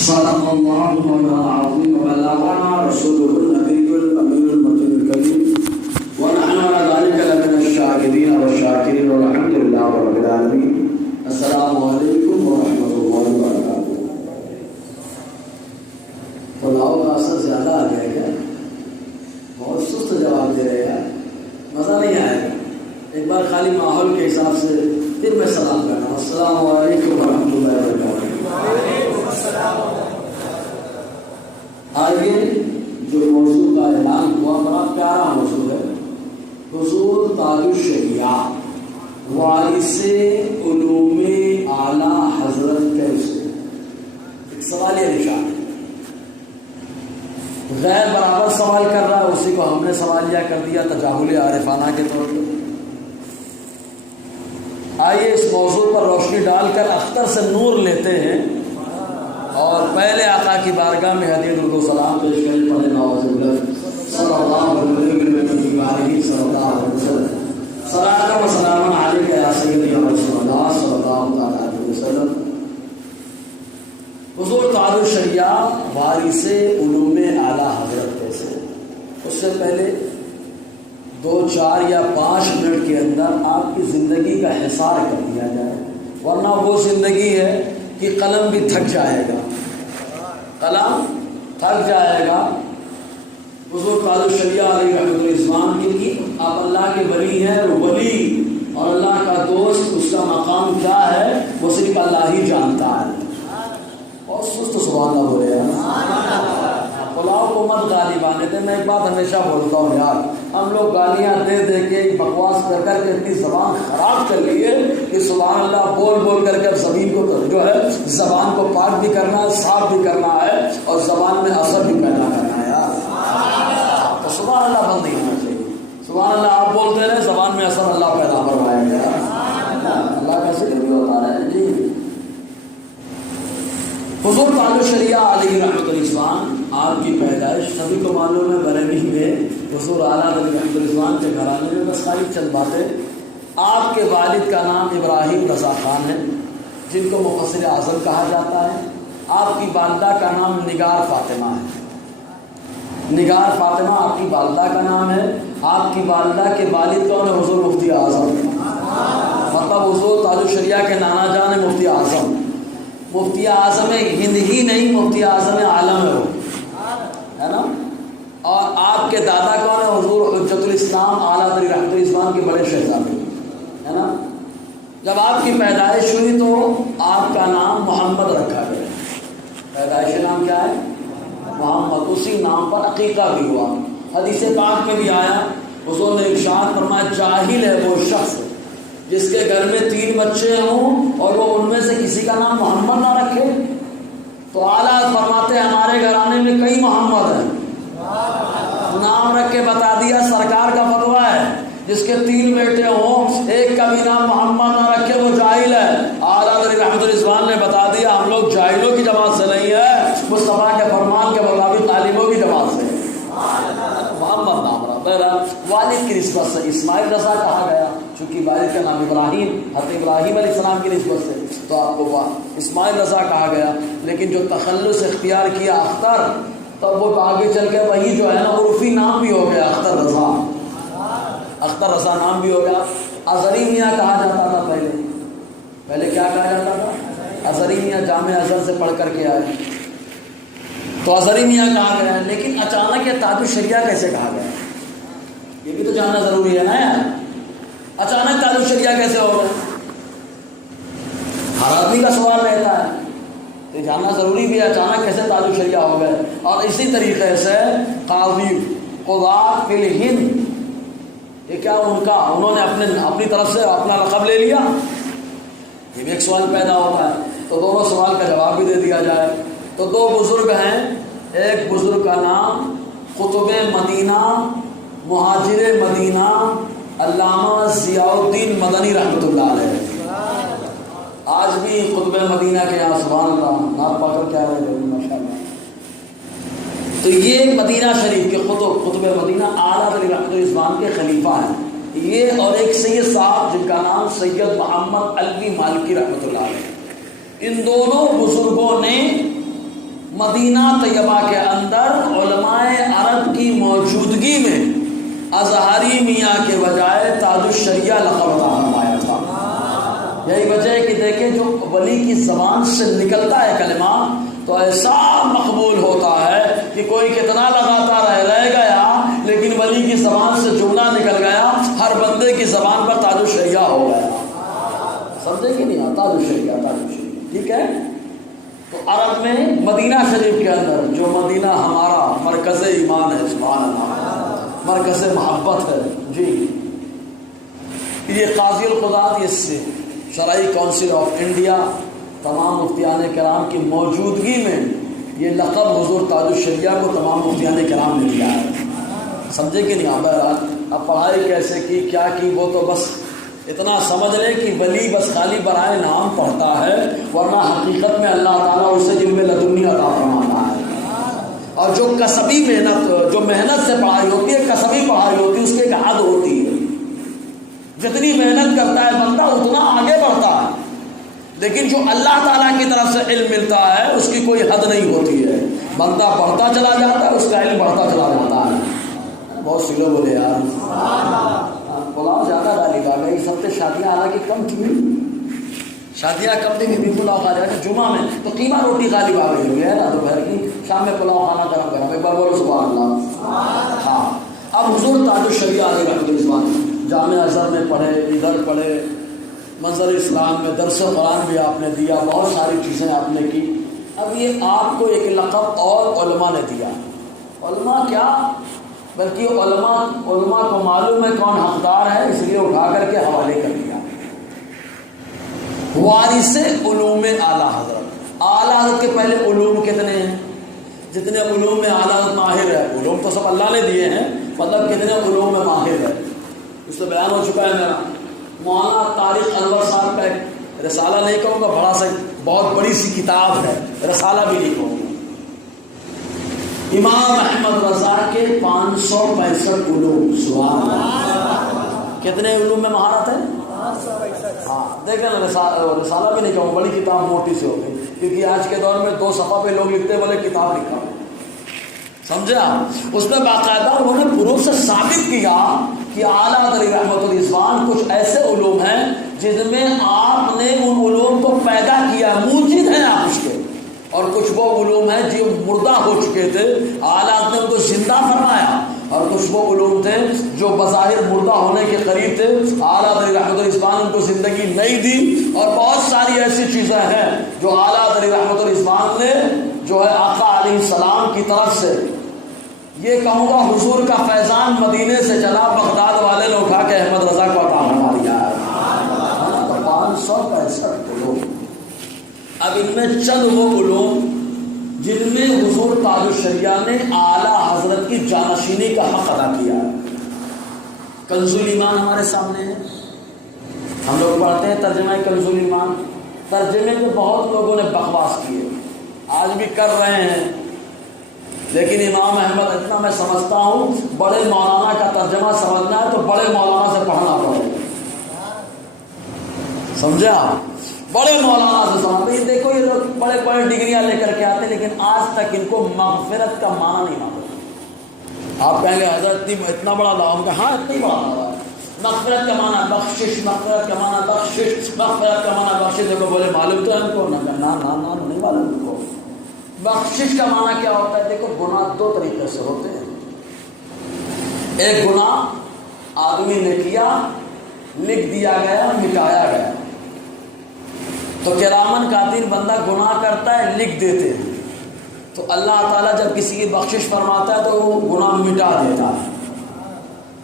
صدق الله العظيم وبلغنا رسوله النبي الأمين المتين الكريم ونحن على ذلك لمن الشاهدين والشاكرين والحمد لله رب العالمين. السلام علیکم ورحمۃ اللہ وبرکاتہ. بلاؤ کا اثر زیادہ آ گیا کیا؟ بہت سست جواب دے رہے ہیں، مزہ نہیں آئے گا. ایک بار خالی ماحول کے حساب سے پھر میں سلام کرنا. السلام علیکم ورحمۃ اللہ وبرکاتہ. آگے جو موضوع کا اعلان ہوا بڑا پیارا موضوع ہے، حضور تاج الشریعہ وارث علوم اعلیٰ حضرت کیسے. ایک سوال یہ نشان ہے، غیر برابر سوال کر رہا ہے، اسی کو ہم نے سوالیہ کر دیا تجاہل عارفانہ کے طور پر. آئیے اس موضوع پر روشنی ڈال کر اختر سے نور لیتے ہیں اور پہلے آقا کی بارگاہ میں ہدیہ درود و سلام پیش کریں. پڑھے نواز صلی اللہ علیہ وسلم. صلاۃ و سلام علیک یا سیدی یا رسول اللہ صلی اللہ علیہ وسلم. حضور تاج الشریعہ وارث علوم اعلیٰ حضرت کیسے. اس سے پہلے 2, 4 یا 5 منٹ کے اندر آپ کی زندگی کا حصار کر دیا جائے، ورنہ وہ زندگی ہے کہ قلم بھی تھک جائے گا، قلم تھک جائے گا. حضور تاج الشریعہ علیہ رحمۃ الرضوان کی آپ اللہ کے ولی ہیں، اور ولی اور اللہ کا دوست اس کا مقام کیا ہے وہ صرف اللہ ہی جانتا ہے. اور سست سبحان اللہ بولے ہیں. پلاؤ کو مت گالی بانے دے. میں ایک بات ہمیشہ بولتا ہوں یار، ہم لوگ گالیاں دے دے کے بکواس کر کر کے اتنی زبان خراب کر لی ہے کہ سبحان اللہ بول بول کر کے زمین کو جو ہے زبان کو پاک بھی کرنا ہے، صاف بھی کرنا ہے، اور زبان میں اثر بھی پیدا کرنا ہے یار. تو سبحان اللہ بند نہیں ہونا چاہیے. سبحان اللہ آپ بولتے رہے، زبان میں اثر اللہ پیدا کروائے گا. اللہ کا ذکر بھی ہوتا ہے. جی حضور تاج الشریعہ علیہ رحمۃ الرضوان آپ کی پیدائش سبھی کو معلوم ہے، بریلی میں حضور اعلیٰ علیہ رحمۃ الرضوان کے گھرانے میں. بس خالی چند باتیں. آپ کے والد کا نام ابراہیم رضا خان ہے جن کو مفسر اعظم کہا جاتا ہے. آپ کی والدہ کا نام نگار فاطمہ ہے. نگار فاطمہ آپ کی والدہ کا نام ہے. آپ کی والدہ کے والد کون ہے؟ حضور مفتی اعظم. مطلب حضور تاج الشریعہ کے نانا جان ہے مفتی اعظم. مفتی اعظم ہند ہی نہیں، مفتی اعظم عالم ہے وہ، ہے نا. اور آپ کے دادا کون ہے؟ حضور حجت الاسلام اعلیٰ علیہ رحمۃ الرضوان کے بڑے شہزادے، ہے نا. جب آپ کی پیدائش ہوئی تو آپ کا نام محمد رکھا گیا. پیدائش نام کیا ہے؟ محمد. اسی نام پر عقیقہ بھی ہوا. حدیث پاک میں بھی آیا، حضور نے ارشاد فرمایا جاہل ہے وہ شخص جس کے گھر میں 3 بچے ہوں اور وہ ان میں سے کسی کا نام محمد نہ رکھے. تو اعلیٰ فرماتے ہمارے گھرانے میں کئی محمد ہیں، نام رکھ کے بتا دیا سرکار کا فتویٰ ہے جس کے 3 بیٹے ہوں ایک کا بھی نام محمد نہ رکھے وہ جاہل ہے. اعلیٰ علیہ رحمۃ الرضوان نے بتا دیا ہم لوگ جاہلوں کی جماعت سے نہیں ہے، مصطفیٰ کے فرمان کے مطابق عالموں کی جماعت سے. محمد نام رہا. والد کی نسبت سے اسماعیل رضا کہا گیا، چونکہ والد کا نام ابراہیم، حضرت ابراہیم علیہ السلام کی نسبت سے تو آپ کو اسماعیل رضا کہا گیا. لیکن جو تخلص اختیار کیا اختر، تب وہ آگے چل کے وہی جو ہے نا عرفی نام بھی ہو گیا اختر رضا. اختر رضا نام بھی ہو گیا. ازہری میاں کہا جاتا تھا پہلے کیا کہا جاتا تھا؟ ازہری میاں. جامع ازہر سے پڑھ کر کے آئے تو ازہری میاں کہا گیا. لیکن اچانک یہ تاج الشریعہ کیسے کہا گیا؟ یہ بھی تو جاننا ضروری ہے نا یار. اچانک تاج الشریعہ کیسے ہو گیا؟ ہر آدمی کا سوال رہتا ہے، یہ جاننا ضروری بھی ہے اچانک کیسے تاج الشریعہ ہو گئے. اور اسی طریقے سے قاضی قضات فی الہند، یہ کیا انہوں نے اپنی طرف سے اپنا لقب لے لیا؟ یہ بھی ایک سوال پیدا ہوتا ہے. تو دونوں سوال کا جواب بھی دے دیا جائے. تو 2 بزرگ ہیں، ایک بزرگ کا نام قطب مدینہ مہاجر مدینہ علامہ ضیاء الدین مدنی رحمۃ اللہ علیہ. آج بھی قطب مدینہ کے یہاں سبحان اللہ نعت پا کر کیا رہے ہیں ماشاء اللہ. تو یہ مدینہ شریف کے قطب مدینہ اعلیٰ علیہ رحمۃ الرضوان کے خلیفہ ہیں یہ، اور ایک سید صاحب جن کا نام سید محمد علوی مالکی رحمۃ اللہ علیہ. ان دونوں بزرگوں نے مدینہ طیبہ کے اندر علماء عرب کی موجودگی میں ازہری میاں کے بجائے تاج الشریعہ لقب عطا فرمایا تھا۔ یہی وجہ ہے کہ دیکھیں جو ولی کی زبان سے نکلتا ہے کلمہ تو ایسا مقبول ہوتا ہے کہ کوئی کتنا لگاتا رہ گیا لیکن ولی کی زبان سے جملہ نکل گیا، ہر بندے کی زبان پر تاج الشریعہ ہو گیا۔ سمجھے کہ نہیں؟ تاج الشریعہ، تاج الشریعہ، ٹھیک ہے۔ تو عرب میں مدینہ شریف کے اندر جو مدینہ ہمارا مرکز ایمان ہے، سبحان اللہ، مرکز محبت ہے جی، یہ قاضی القضات، اس سے شرعی کونسل آف انڈیا تمام مفتیان کرام کی موجودگی میں یہ لقب حضور تاج الشریعہ کو تمام مفتیان کرام نے دیا ہے۔ سمجھے کہ نہیں؟ بہرحال اب پڑھائی کیسے کی، کیا کی، وہ تو بس اتنا سمجھ لے کہ ولی بس خالی برائے نام پڑھتا ہے، ورنہ حقیقت میں اللہ تعالیٰ اسے علم لدنی عطا فرماتا ہے۔ اور جو کسبی محنت، جو محنت سے پڑھائی ہوتی ہے، کسبی پڑھائی ہوتی ہے، اس کی ایک حد ہوتی ہے۔ جتنی محنت کرتا ہے بندہ اتنا آگے بڑھتا ہے، لیکن جو اللہ تعالیٰ کی طرف سے علم ملتا ہے اس کی کوئی حد نہیں ہوتی ہے، بندہ بڑھتا چلا جاتا ہے، اس کا علم بڑھتا چلا جاتا ہے۔ بہت سی لوگ بولے یار پلاؤ زیادہ ڈالی گا گئی، سب سے شادیاں حالانکہ کم تھی، شادیاں کم تھی، بھی پلاؤ کھا رہے ہیں جمعہ میں تو قیمہ روٹی غالب آ گئی ہوگی ہے نا، دوپہر کی، شام میں پلاؤ کھانا گرم گرم، ایک بار بولو سبحان اللہ۔ ہاں، اب حضور تاج الشریعہ علیہ رحمۃ اللہ جامع ازہر میں پڑھے، ادھر پڑھے، منظر اسلام میں درس و قرآن بھی آپ نے دیا، بہت ساری چیزیں آپ نے کی۔ اب یہ آپ کو ایک لقب اور علماء نے دیا، علماء کیا بلکہ علماء کو معلوم ہے کون حقدار ہے، اس لیے اٹھا کر کے حوالے کر دیا۔ وارث علوم اعلیٰ حضرت، اعلیٰ حضرت کے پہلے علوم کتنے ہیں؟ جتنے علوم میں اعلیٰ حضرت ماہر ہے، علوم تو سب اللہ نے دیے ہیں، مطلب کتنے علوم میں ماہر ہے اس سے بیان ہو چکا ہے میرا۔ مولانا طارق انور صاحب کا ایک رسالہ نہیں کہوں گا، بڑا سا بہت بڑی سی کتاب ہے، رسالہ بھی نہیں کہوں گا۔ امام احمد رضا کے 565 علوم، سبحان اللہ، کتنے علوم میں مہارت ہے؟ ہاں دیکھیں نا، رسالہ بھی نہیں کہوں، بڑی کتاب موٹی سی ہوگی، کیونکہ آج کے دور میں 2 صفحہ پہ لوگ لکھتے بولے کتاب لکھا، سمجھے آپ؟ اس میں باقاعدہ انہوں نے پروف سے ثابت کیا کہ اعلیٰ علیہ رحمۃ الرضوان کچھ ایسے علوم ہیں جن میں آپ نے ان علوم کو پیدا کیا، موجود ہیں آپ اس کے، اور کچھ وہ علوم ہیں جو مردہ ہو چکے تھے، اعلیٰ نے ان کو زندہ فرمایا، اور کچھ وہ علوم تھے جو بظاہر مردہ ہونے کے قریب تھے، اعلیٰ علیہ رحمۃ الرضوان ان کو زندگی نہیں دی۔ اور بہت ساری ایسی چیزیں ہیں جو اعلیٰ علیہ رحمۃ الرضوان نے جو ہے آقا علیہ السلام کی طرف سے، یہ کہوں گا حضور کا فیضان مدینے سے چلا، بغداد والے نے اٹھا کے احمد رضا کو عطا فرما دیا ہے۔ 565 علوم۔ اب ان میں چند وہ علوم جن میں حضور تاج الشریعہ نے اعلیٰ حضرت کی جانشینی کا حق ادا کیا ہے۔ کنز الایمان ہمارے سامنے ہے، ہم لوگ پڑھتے ہیں ترجمہ کنز الایمان، ترجمے میں بہت لوگوں نے بکواس کیے، آج بھی کر رہے ہیں، لیکن امام احمد اتنا میں سمجھتا ہوں، بڑے مولانا کا ترجمہ سمجھنا ہے تو بڑے مولانا سے پڑھنا پڑے گا، سمجھے آپ؟ بڑے مولانا سے سمجھتے ہیں۔ دیکھو یہ لوگ بڑے بڑے ڈگریاں لے کر کے آتے ہیں، لیکن آج تک ان کو مغفرت کا معنی نہیں معلوم۔ آپ کہیں گے حضرت اتنا بڑا لاؤں گا، ہاں اتنا ہی بڑا لاؤں گا، مغفرت کا معنی بخشش، مغفرت کا معنی بخشش، مغفرت کا معنی بخشش۔ دیکھو بولے معلوم تو ہے ہم کو، نہ نہیں معلوم ان کو۔ بخشش کا معنی کیا ہوتا ہے؟ دیکھو گناہ 2 طریقے سے ہوتے ہیں، ایک گناہ آدمی نے کیا، لکھ دیا گیا، مٹایا گیا، تو کرامن کاتب بندہ گناہ کرتا ہے، لکھ دیتے ہیں، تو اللہ تعالیٰ جب کسی کی بخشش فرماتا ہے تو وہ گناہ مٹا دیتا ہے،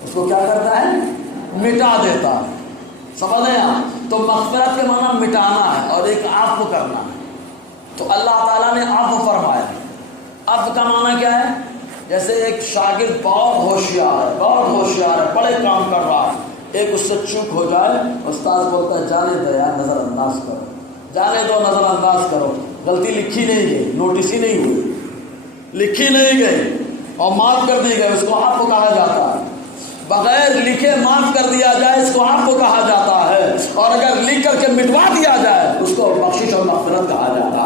اس کو کیا کرتا ہے؟ مٹا دیتا ہے، سمجھ رہے ہیں؟ تو مغفرت کے معنی مٹانا ہے اور ایک عفو کرنا ہے، تو اللہ تعالیٰ نے عفو فرمایا۔ عفو کا معنی کیا ہے؟ جیسے ایک شاگرد بہت ہوشیار ہے، بڑے کام کر رہا ہے، ایک اس سے چوک ہو جائے، استاد بولتا ہے جانے دو یار، نظر انداز کرو، جانے دو، نظر انداز کرو، غلطی لکھی نہیں گئی، نوٹس ہی نہیں ہوئی، لکھی نہیں گئی اور معاف کر دی گئی، اس کو عفو کہا جاتا ہے۔ بغیر لکھے معاف کر دیا جائے اس کو عفو کہا جاتا ہے، اور اگر لکھ کر کے مٹوا دیا جائے اس کو بخشش اور مغفرت کہا جاتا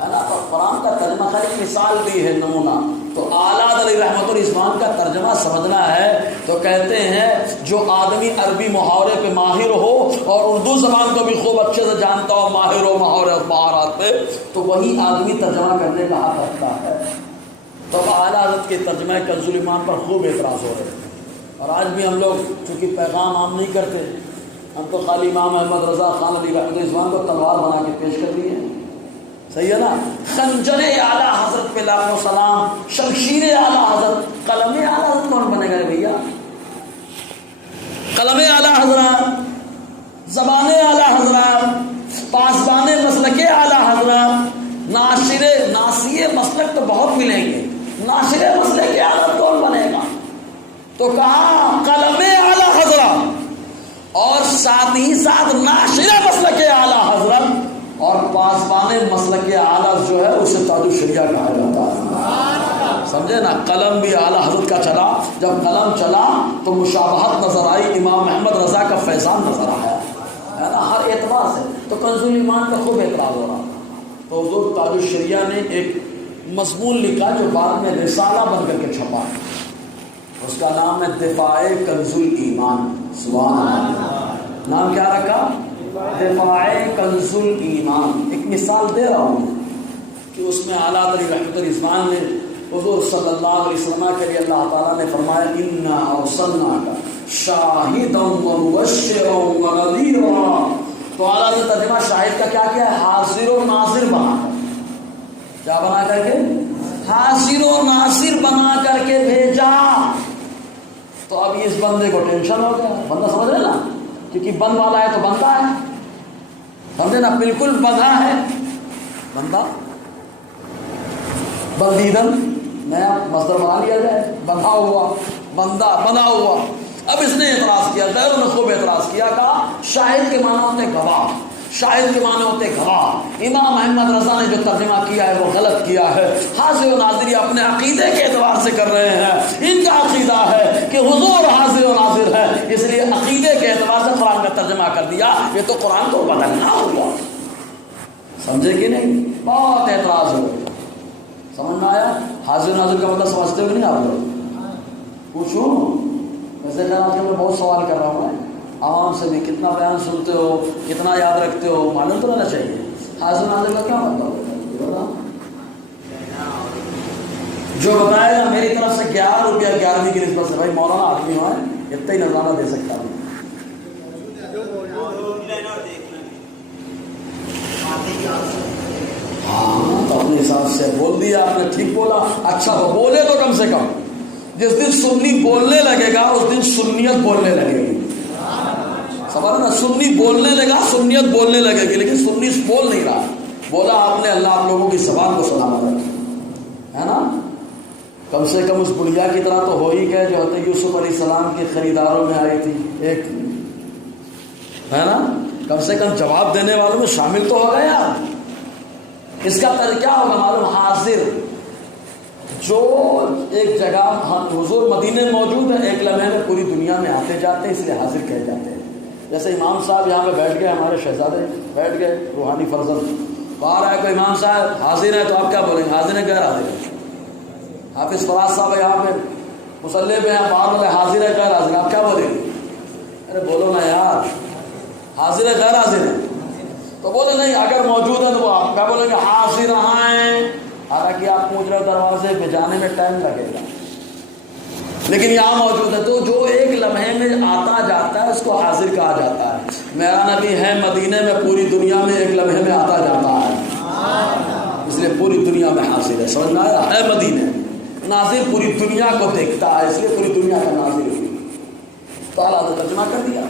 ہے نا۔ تو قرآن کا کلمہ آخر ایک مثال دی ہے نمونہ. تو اعلیٰ علیہ رحمت الرضوان کا ترجمہ سمجھنا ہے تو کہتے ہیں جو آدمی عربی محاورے پہ ماہر ہو اور اردو زبان کو بھی خوب اچھے سے جانتا ہو، ماہر ہو محاورے مہارات پہ، تو وہی آدمی ترجمہ کرنے کا حق رکھتا ہے. تو اعلیٰ حضرت کے ترجمہ کنز ایمان پر خوب اعتراض ہو رہے ہیں. اور آج بھی ہم لوگ چونکہ پیغام عام نہیں کرتے، ہم تو خالی امام احمد رضا خان علی رحمۃ الرضوان کو تلوار بنا کے پیش کر دیے. صحیح ہے نا؟ خنجر اعلیٰ حضرت پہ لاکھوں سلام، شمشیر اعلیٰ حضرت. قلم اعلیٰ حضرت کون بنے گا بھیا؟ قلم اعلیٰ حضرت، زبان اعلیٰ حضرت، پاسبان مسلک اعلیٰ حضرت، ناصیے مسلک تو بہت ملیں گے، ناشر مسلک اعلیٰ کون بنے گا؟ تو کہا قلم اعلیٰ حضرت اور ساتھ ہی ساتھ ناشر مسلک اعلیٰ حضرت اور پاسبان مسلک اعلیٰ جو ہے اسے تاج الشریعہ کہا جاتا ہے. سمجھے نا؟ قلم بھی اعلیٰ حضرت کا چلا. جب قلم چلا تو مشابہت نظر آئی، امام احمد رضا کا فیضان نظر آیا ہے نا ہر اعتبار سے. تو کنز ایمان کا خوب اعتراض ہو رہا تھا. تو حضور تاج الشریعہ نے ایک مضمون لکھا جو بعد میں رسالہ بن کر کے چھپا. اس کا نام ہے دفاع کنز ایمان. سبحان اللہ. نام کیا رکھا؟ دفاع کنز ایمان. ایک مثال دے رہا ہوں کہ اس میں اعلیٰ علی رحمت الرضوان نے حضور صلی اللہ علیہ وسلم کے لیے اللہ تعالیٰ نے فرمایا انا ارسلناک شاہدا ومبشرا ونذیرا. تو اعلیٰ نے ترجمہ شاہد کا کیا کیا ہے؟ حاضر و ناظر بنا کر. کیا بنا کر کے؟ حاضر و ناظر بنا کر کے بھیجا. تو اب اس بندے کو ٹینشن ہو گیا. بندہ سمجھ رہے نا؟ کیونکہ بند والا ہے تو بندہ ہے، سمجھے نا؟ بالکل بندہ ہے. بندہ بندیدن نیا مصدر بنا لیا جائے، بندھا ہوا، بندہ بنا ہوا. اب اس نے اعتراض کیا، غیروں نے خوب اعتراض کیا. کہا شاہد کے معنی ہوتے گواہ، شاہد کے معنی ہوتے گواہ. امام احمد رضا نے جو ترجمہ کیا ہے وہ غلط کیا ہے. حاضر و ناظر اپنے عقیدے کے اعتبار سے کر رہے ہیں. ان کا عقیدہ ہے کہ حضور حاضر و ناظر ہے، اس لیے عقیدے کے اعتبار سے قرآن کا ترجمہ کر دیا. یہ تو قرآن کو بدلنا ہوا. سمجھے کہ نہیں؟ بہت اعتراض ہو. سمجھ میں آیا؟ حاضر و ناظر کا مطلب سمجھتے ہو نہیں آپ لوگ؟ پوچھو. ویسے جناب کہ میں بہت سوال کر رہا ہوں، عوام سے بھی کتنا بیان سنتے ہو، کتنا یاد رکھتے ہو، معلوم تو رہنا چاہیے. حاضر ناظر کا کیا مطلب ہوتا ہے؟ جو بتائے گا میری طرف سے 11 روپیہ 11ویں کی نسبت سے، بھائی مولانا آدمی ہو اتنا ہی نظرانہ دے سکتا ہوں. ہاں تو اپنے حساب سے بول دیا آپ نے، ٹھیک بولا. اچھا تو بولے تو کم سے کم جس دن سنی بولنے لگے گا اس دن سنیت بولنے لگے گی. سمجھ نا؟ سنی بولنے لگا، سنیت بولنے لگے گی. لیکن سنی بول نہیں رہا. بولا آپ نے اللہ آپ لوگوں کی زبان کو سلامت رکھی ہے نا. کم سے کم اس بڑھیا کی طرح تو ہو ہی گئے جو حضرت یوسف علیہ السلام کے خریداروں میں آئی تھی ایک، ہے نا؟ کم سے کم جواب دینے والوں میں شامل تو ہو گئے آپ. اس کا طریقہ ہوگا معلوم. حاضر جو ایک جگہ حضور مدینے میں موجود ہے، ایک لمحے میں پوری دنیا میں آتے جاتے ہیں، اس لیے حاضر کہے جاتے ہیں. جیسے امام صاحب یہاں پہ بیٹھ گئے، ہمارے شہزادے بیٹھ گئے، روحانی فرزند. باہر آئے کوئی امام صاحب حاضر ہے تو آپ کیا بولیں گے؟ حاضر ہے غیر حاضر ہے؟ حافظ فراز صاحب یہاں پہ مصلی پہ ہیں، باہر والے حاضر ہے غیر حاضر ہے، آپ کیا بولیں گے؟ ارے بولو نا یار، حاضر ہے غیر حاضر ہے؟ تو بولے نہیں، اگر موجود ہے تو آپ کیا بولیں گے؟ حاضر ہیں. حالانکہ آپ پوچھ رہے دروازے پہ جانے میں ٹائم لگے گا، لیکن یہاں موجود ہے. تو جو ایک لمحے میں آتا جاتا ہے اس کو حاضر کہا جاتا ہے. میرا نبی ہے مدینے میں، پوری دنیا میں ایک لمحے میں آتا جاتا ہے، اس لیے پوری دنیا میں حاضر ہے. سمجھ میں آیا؟ ہے مدینے. ناظر پوری دنیا کو دیکھتا ہے، اس لیے پوری دنیا کا ناظر ہے. تو اللہ نے ترجمہ کر دیا.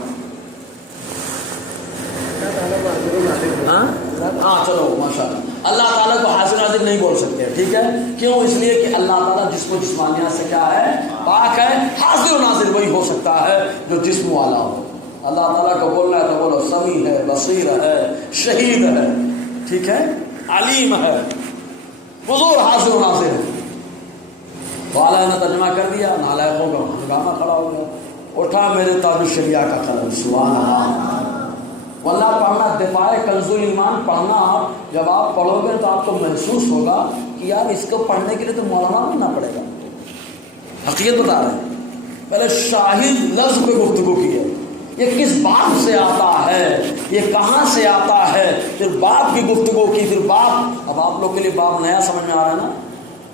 ہاں چلو ماشاء اللہ. اللہ تعالیٰ کو حاضر ناظر نہیں بول سکتے، ٹھیک ہے؟ کیوں؟ اس لیے کہ اللہ تعالیٰ جسم و جسمانیات سے کیا ہے؟ پاک ہے. حاضر و ناظر وہی ہو سکتا ہے جو جسم والا ہو. اللہ تعالیٰ کو بولنا ہے تو بولو سمیع ہے، بصیر ہے، شہید ہے، ٹھیک ہے، علیم ہے. حضور حاضر و ناظر ہے. تو اعلیٰ نے ترجمہ کر دیا. نالائقوں کا ہنگامہ کھڑا ہو گیا. اٹھا میرے تاج الشریعہ کا قلم. سبحان اللہ. واللہ پڑھنا دفاع کنز ایمان پڑھنا، جب آپ پڑھو گے تو آپ کو محسوس ہوگا کہ کہ یار اس کو پڑھنے کے لیے تو مولانا بننا پڑے گا. حقیقت بتا رہے ہیں. پہلے شاہد لفظ پہ گفتگو کی ہے. یہ کس بات سے آتا ہے, یہ کہاں سے آتا ہے, پھر باپ کی گفتگو کی, پھر باپ. اب آپ لوگ کے لیے باپ نیا سمجھ میں آ رہا ہے نا,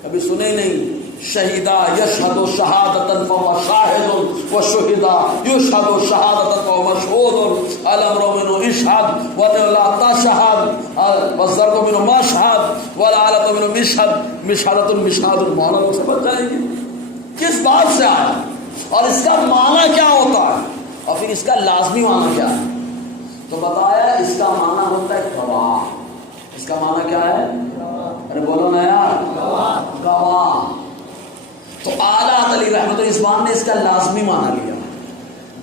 کبھی سنے نہیں. شہیدہ یشہد شہادتن فہو شاہد و شہیدہ یشہد شہادتن فہو مشہود الامر منہ اشہد ولا تشہد والزرق منہ مشہد والعلۃ منہ مشہد مشہدۃ مشہد. مولانا سے بچ جائیں گے کس بات سے آیا اور اس کا معنی کیا ہوتا ہے اور پھر اس کا لازمی معنی کیا ہے. تو بتایا اس کا معنی ہوتا ہے گواہ. اس کا معنی کیا ہے؟ ارے بولو نا یار, گواہ. تو اعلیٰ علی رحمت الاسلام نے اس کا لازمی معنی لیا.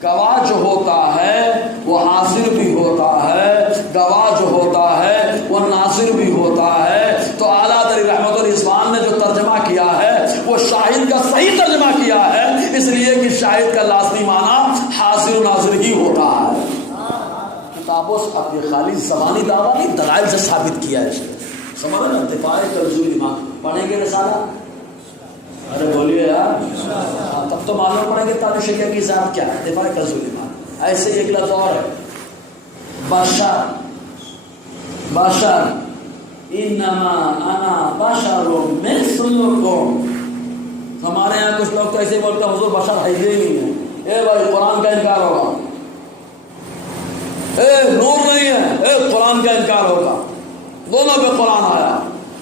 گواہ جو ہوتا ہے وہ حاضر بھی ہوتا ہے, گواہ جو ہوتا ہے وہ ناظر بھی ہوتا ہے. تو اعلیٰ علی رحمت الاسلام نے جو ترجمہ کیا ہے وہ شاہد کا صحیح ترجمہ کیا ہے, اس لیے کہ شاہد کا لازمی معنی حاضر و ناظر ہی ہوتا ہے. کتابوں سے اب یہ خالی زبانی دعویٰ نہیں, دلائل سے ثابت کیا ہے. سمجھ رہے نا, دفاع تنزیل ایمان پڑھیں گے رسالہ. ارے بولیے یار, تب تو معلوم پڑے گا تاریخ شریعہ کی ذات کیا ہے. دفاع تنزیل ایمان. ایسے ایک لفظ اور ہے, بشر. بشر انما انا بشر مثلکم. ہمارے یہاں کچھ لوگ تو ایسے بولتے ہیں حضور بشر ہے ہی نہیں ہے. اے بھائی قرآن کا انکار ہوگا, اے نور نہیں ہے, اے قرآن کا انکار ہوگا. دونوں پہ قرآن آیا.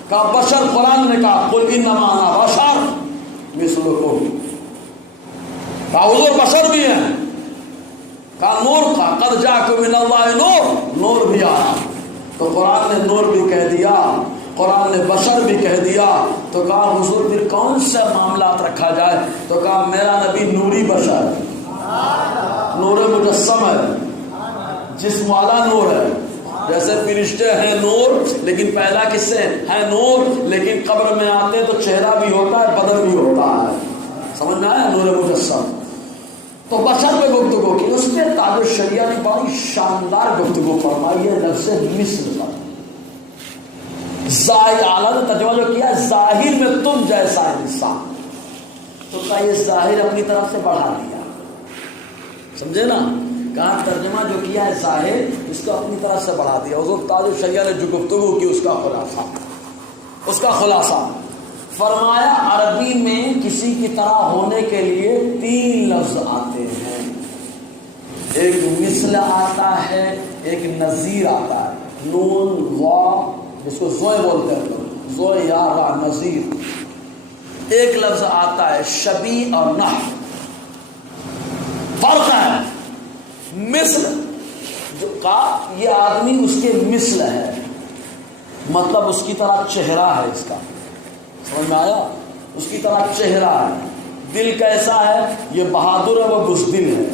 کہا بشر, قرآن نے کہا قل انما انا بشر مثلکم. کہا حضور بشر بھی ہیں. کہا نور کا قد جاءکم من اللہ نور, نور بھی آیا. تو قرآن نے نور بھی کہہ دیا, قرآن نے بشر بھی کہہ دیا. تو کہا حضور پھر کون سے معاملات رکھا جائے؟ تو کہا میرا نبی نوری بشر, نور مجسم ہے, جسم والا نور ہے. جیسے فرشتے ہیں نور لیکن پیدا کس سے ہے نور, لیکن قبر میں آتے تو چہرہ بھی ہوتا ہے, بدن بھی ہوتا ہے. سمجھ میں آیا؟ نور مجسم. تو بشر پہ گفتگو کی. اس میں تاج الشریعہ نے بڑی شاندار گفتگو فرمائی ہے لفظ مثل پر. ظاہر اعلیٰ نے ترجمہ جو کیا ہے ظاہر میں تم جیسا انسان. تو کہا یہ ظاہر اپنی طرف سے بڑھا دیا. سمجھے نا, کہا ترجمہ جو کیا ہے ظاہر, اس کو اپنی طرف سے بڑھا دیا. حضور تاج الشریعہ نے جو گفتگو کی اس کا خلاصہ فرمایا. عربی میں کسی کی طرح ہونے کے لیے 3 لفظ آتے ہیں. ایک مثل آتا ہے, ایک نظیر آتا ہے. نون وا جس کو زوئے بولتے ہیں, زوئے یا را نظیر. ایک لفظ آتا ہے شبیہ اور نحو. فرق ہے. مثل جو کہا یہ آدمی اس کے مثل ہے, مطلب اس کی طرح چہرہ ہے. اس کا سمجھ میں آیا؟ اس کی طرح چہرہ ہے. دل کیسا ہے؟ یہ بہادر ہے, وہ بزدل ہے,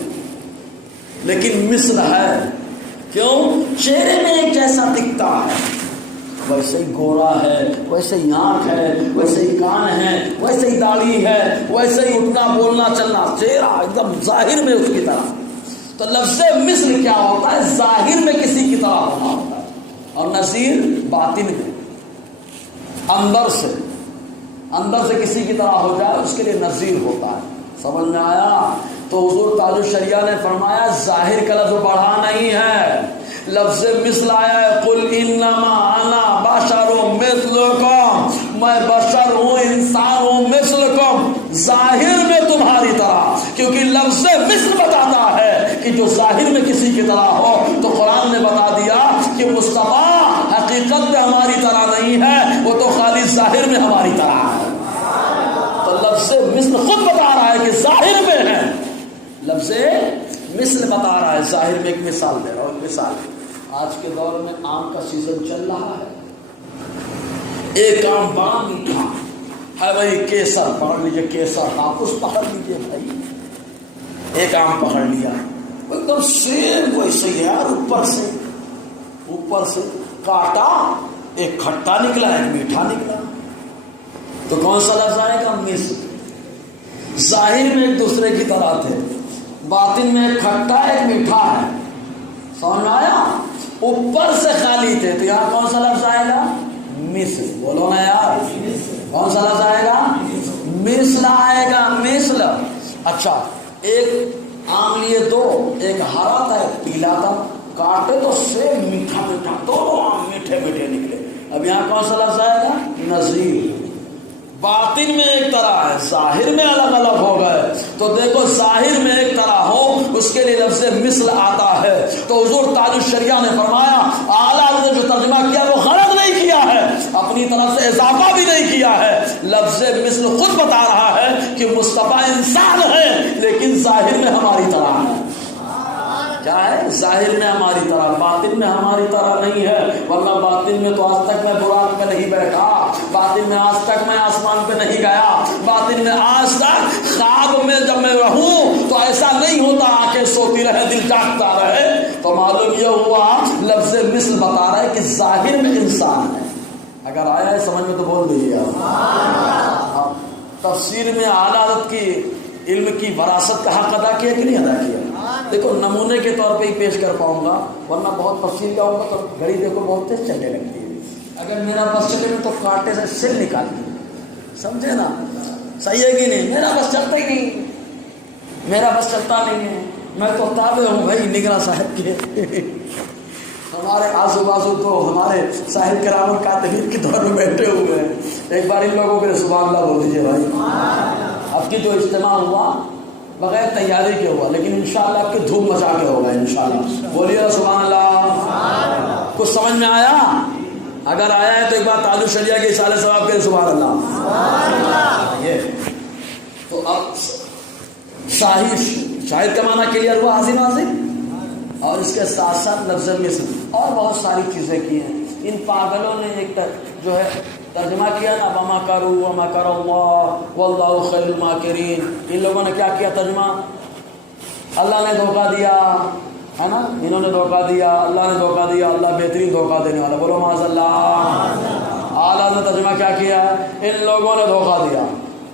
لیکن مثل ہے. کیوں؟ چہرے میں ایک جیسا دکھتا ہے, ویسے ہی گورا ہے, ویسے ہی آنکھ ہے, ویسے ہی کان ہے, ویسے ہی داڑھی ہے, ویسے ہی اٹھنا بولنا چلنا, چہرہ ایک دم ظاہر میں اس کی طرح. تو لفظ مثل کیا ہوتا ہے؟ ظاہر میں کسی کی طرح ہونا ہوتا ہے. اور نظیر باطن میں, اندر سے کسی کی طرح ہو جائے اس کے لیے نظیر ہوتا ہے. سمجھ میں آیا؟ تو حضور تاج الشریعہ نے فرمایا ظاہر کا لفظ بڑھا نہیں ہے, لفظ مثل آیا ہے. قل انما انا بشر مثلکم, میں بشر ہوں, انسان ہوں, مثلکم, ظاہر میں تمہاری طرح. کیونکہ لفظ مثل بتاتا ہے کہ جو ظاہر میں کسی کی طرح ہو. تو قرآن نے بتا دیا کہ مصطفیٰ حقیقت میں ہماری طرح نہیں ہے, وہ تو خالی ظاہر میں ہماری طرح ہے. تو لفظ مثل خود بتا رہا ہے کہ ظاہر میں ہے. لفظ مثل بتا رہا ہے ظاہر میں. ایک مثال دے رہا ہوں, ایک مثال. آج کے دور میں آم کا سیزن چل رہا ہے. ایک آم بڑا میٹھا ہے بھائی, کیسر پکڑ لیجیے, کیسر ہاپس پکڑ لیجیے بھائی. ایک آم پکڑ لیا, ایک دم سیم ویسے ہی یار, اوپر سے کاٹا, ایک کھٹا نکلا, ایک میٹھا نکلا. تو کون سا لفظ آئے گا؟ مثل. ظاہر میں ایک دوسرے کی طرح تھے, باطن میں ایک کھٹا ایک میٹھا ہے. سمجھ میں آیا؟ اوپر سے خالی تھے, تو یہاں کون سا لفظ آئے گا؟ مثل، بولو نا یار، کون سا لفظ آئے گا؟ مثل آئے گا، مثل۔ اچھا، ایک آم لیے دو، ایک ہرا تھا ایک پیلا تھا، کاٹے تو سے میٹھا میٹھا، دونوں آم میٹھے میٹھے نکلے۔ اب یہاں کون سا لفظ آئے گا؟ نظیر۔ باطن میں ایک طرح ہے، ظاہر میں الگ الگ ہو گئے۔ تو دیکھو ظاہر میں ایک طرح ہو اس کے لیے لفظ مثل آتا ہے۔ تو حضور تاج الشریعہ نے فرمایا اعلیٰ نے جو ترجمہ کیا وہ غلط نہیں کیا ہے، اپنی طرف سے اضافہ بھی نہیں کیا ہے۔ لفظ مثل خود بتا رہا ہے کہ مصطفیٰ انسان ہے لیکن ظاہر میں ہماری طرح ہے۔ کیا ہے؟ ظاہر میں ہماری طرح، باطن میں ہماری طرح نہیں ہے۔ ورنہ باطن میں تو آج تک میں براق پہ نہیں بیٹھا، باطن میں آج تک میں آسمان پہ نہیں گیا، باطن میں آج تک خواب میں جب میں رہوں تو ایسا نہیں ہوتا آنکھیں سوتی رہے دل جاگتا رہے۔ تو معلوم یہ ہوا لفظ مثل بتا رہا ہے کہ ظاہر میں انسان ہے۔ اگر آیا ہے سمجھ میں تو بول دیجیے آپ۔ تفسیر میں اعلیٰ حضرت کی علم کی وراثت کا حق ادا کیا کہ نہیں ادا کیا؟ دیکھو نمونے کے طور پہ ہی پیش کر پاؤں گا، ورنہ بہت تفصیل کا ہوگا تو گھڑی دیکھو بہت تیز چلنے لگتی ہے۔ اگر میرا بس چلے تو کانٹے سے سل نکال دیں، سمجھے نا؟ صحیح ہے کہ نہیں؟ میرا بس چلتا ہی نہیں، میرا بس چلتا نہیں ہے، میں تو تابع ہوں بھائی نگراں صاحب کے۔ ہمارے آزو بازو تو ہمارے صاحب کرام کاتبین کے دور میں بیٹھے ہوئے ہیں۔ ایک بار ان لوگوں کے سبحان اللہ بول دیجیے بھائی۔ اب کی جو اجتماع ہوا بغیر تیاری کے ہوا، لیکن انشاءاللہ آپ کی دھوم مچا کے ہوگا انشاءاللہ۔ بولیے سبحان اللہ۔ کچھ سمجھ میں آیا؟ اگر آیا ہے تو ایک بار تاج الشریعہ کے اصالہ ثواب کے سبحان اللہ۔ یہ تو اب شاہد کا معنی کلیئر ہوا، عظیم عظیم، اور اس کے ساتھ ساتھ لفظ مثل اور بہت ساری چیزیں کی ہیں۔ ان پاگلوں نے ایک جو ہے ترجمہ کیا نا، وما کروا وما کر اللہ واللہ خیر الماکرین۔ ان لوگوں نے کیا کیا ترجمہ؟ اللہ نے دھوکہ دیا ہے نا، انہوں نے دھوکہ دیا، اللہ نے دھوکہ دیا، اللہ بہترین دھوکہ دینے والا، بولو معاذ اللہ۔ اعلیٰ نے ترجمہ کیا کیا؟ ان لوگوں نے دھوکہ دیا۔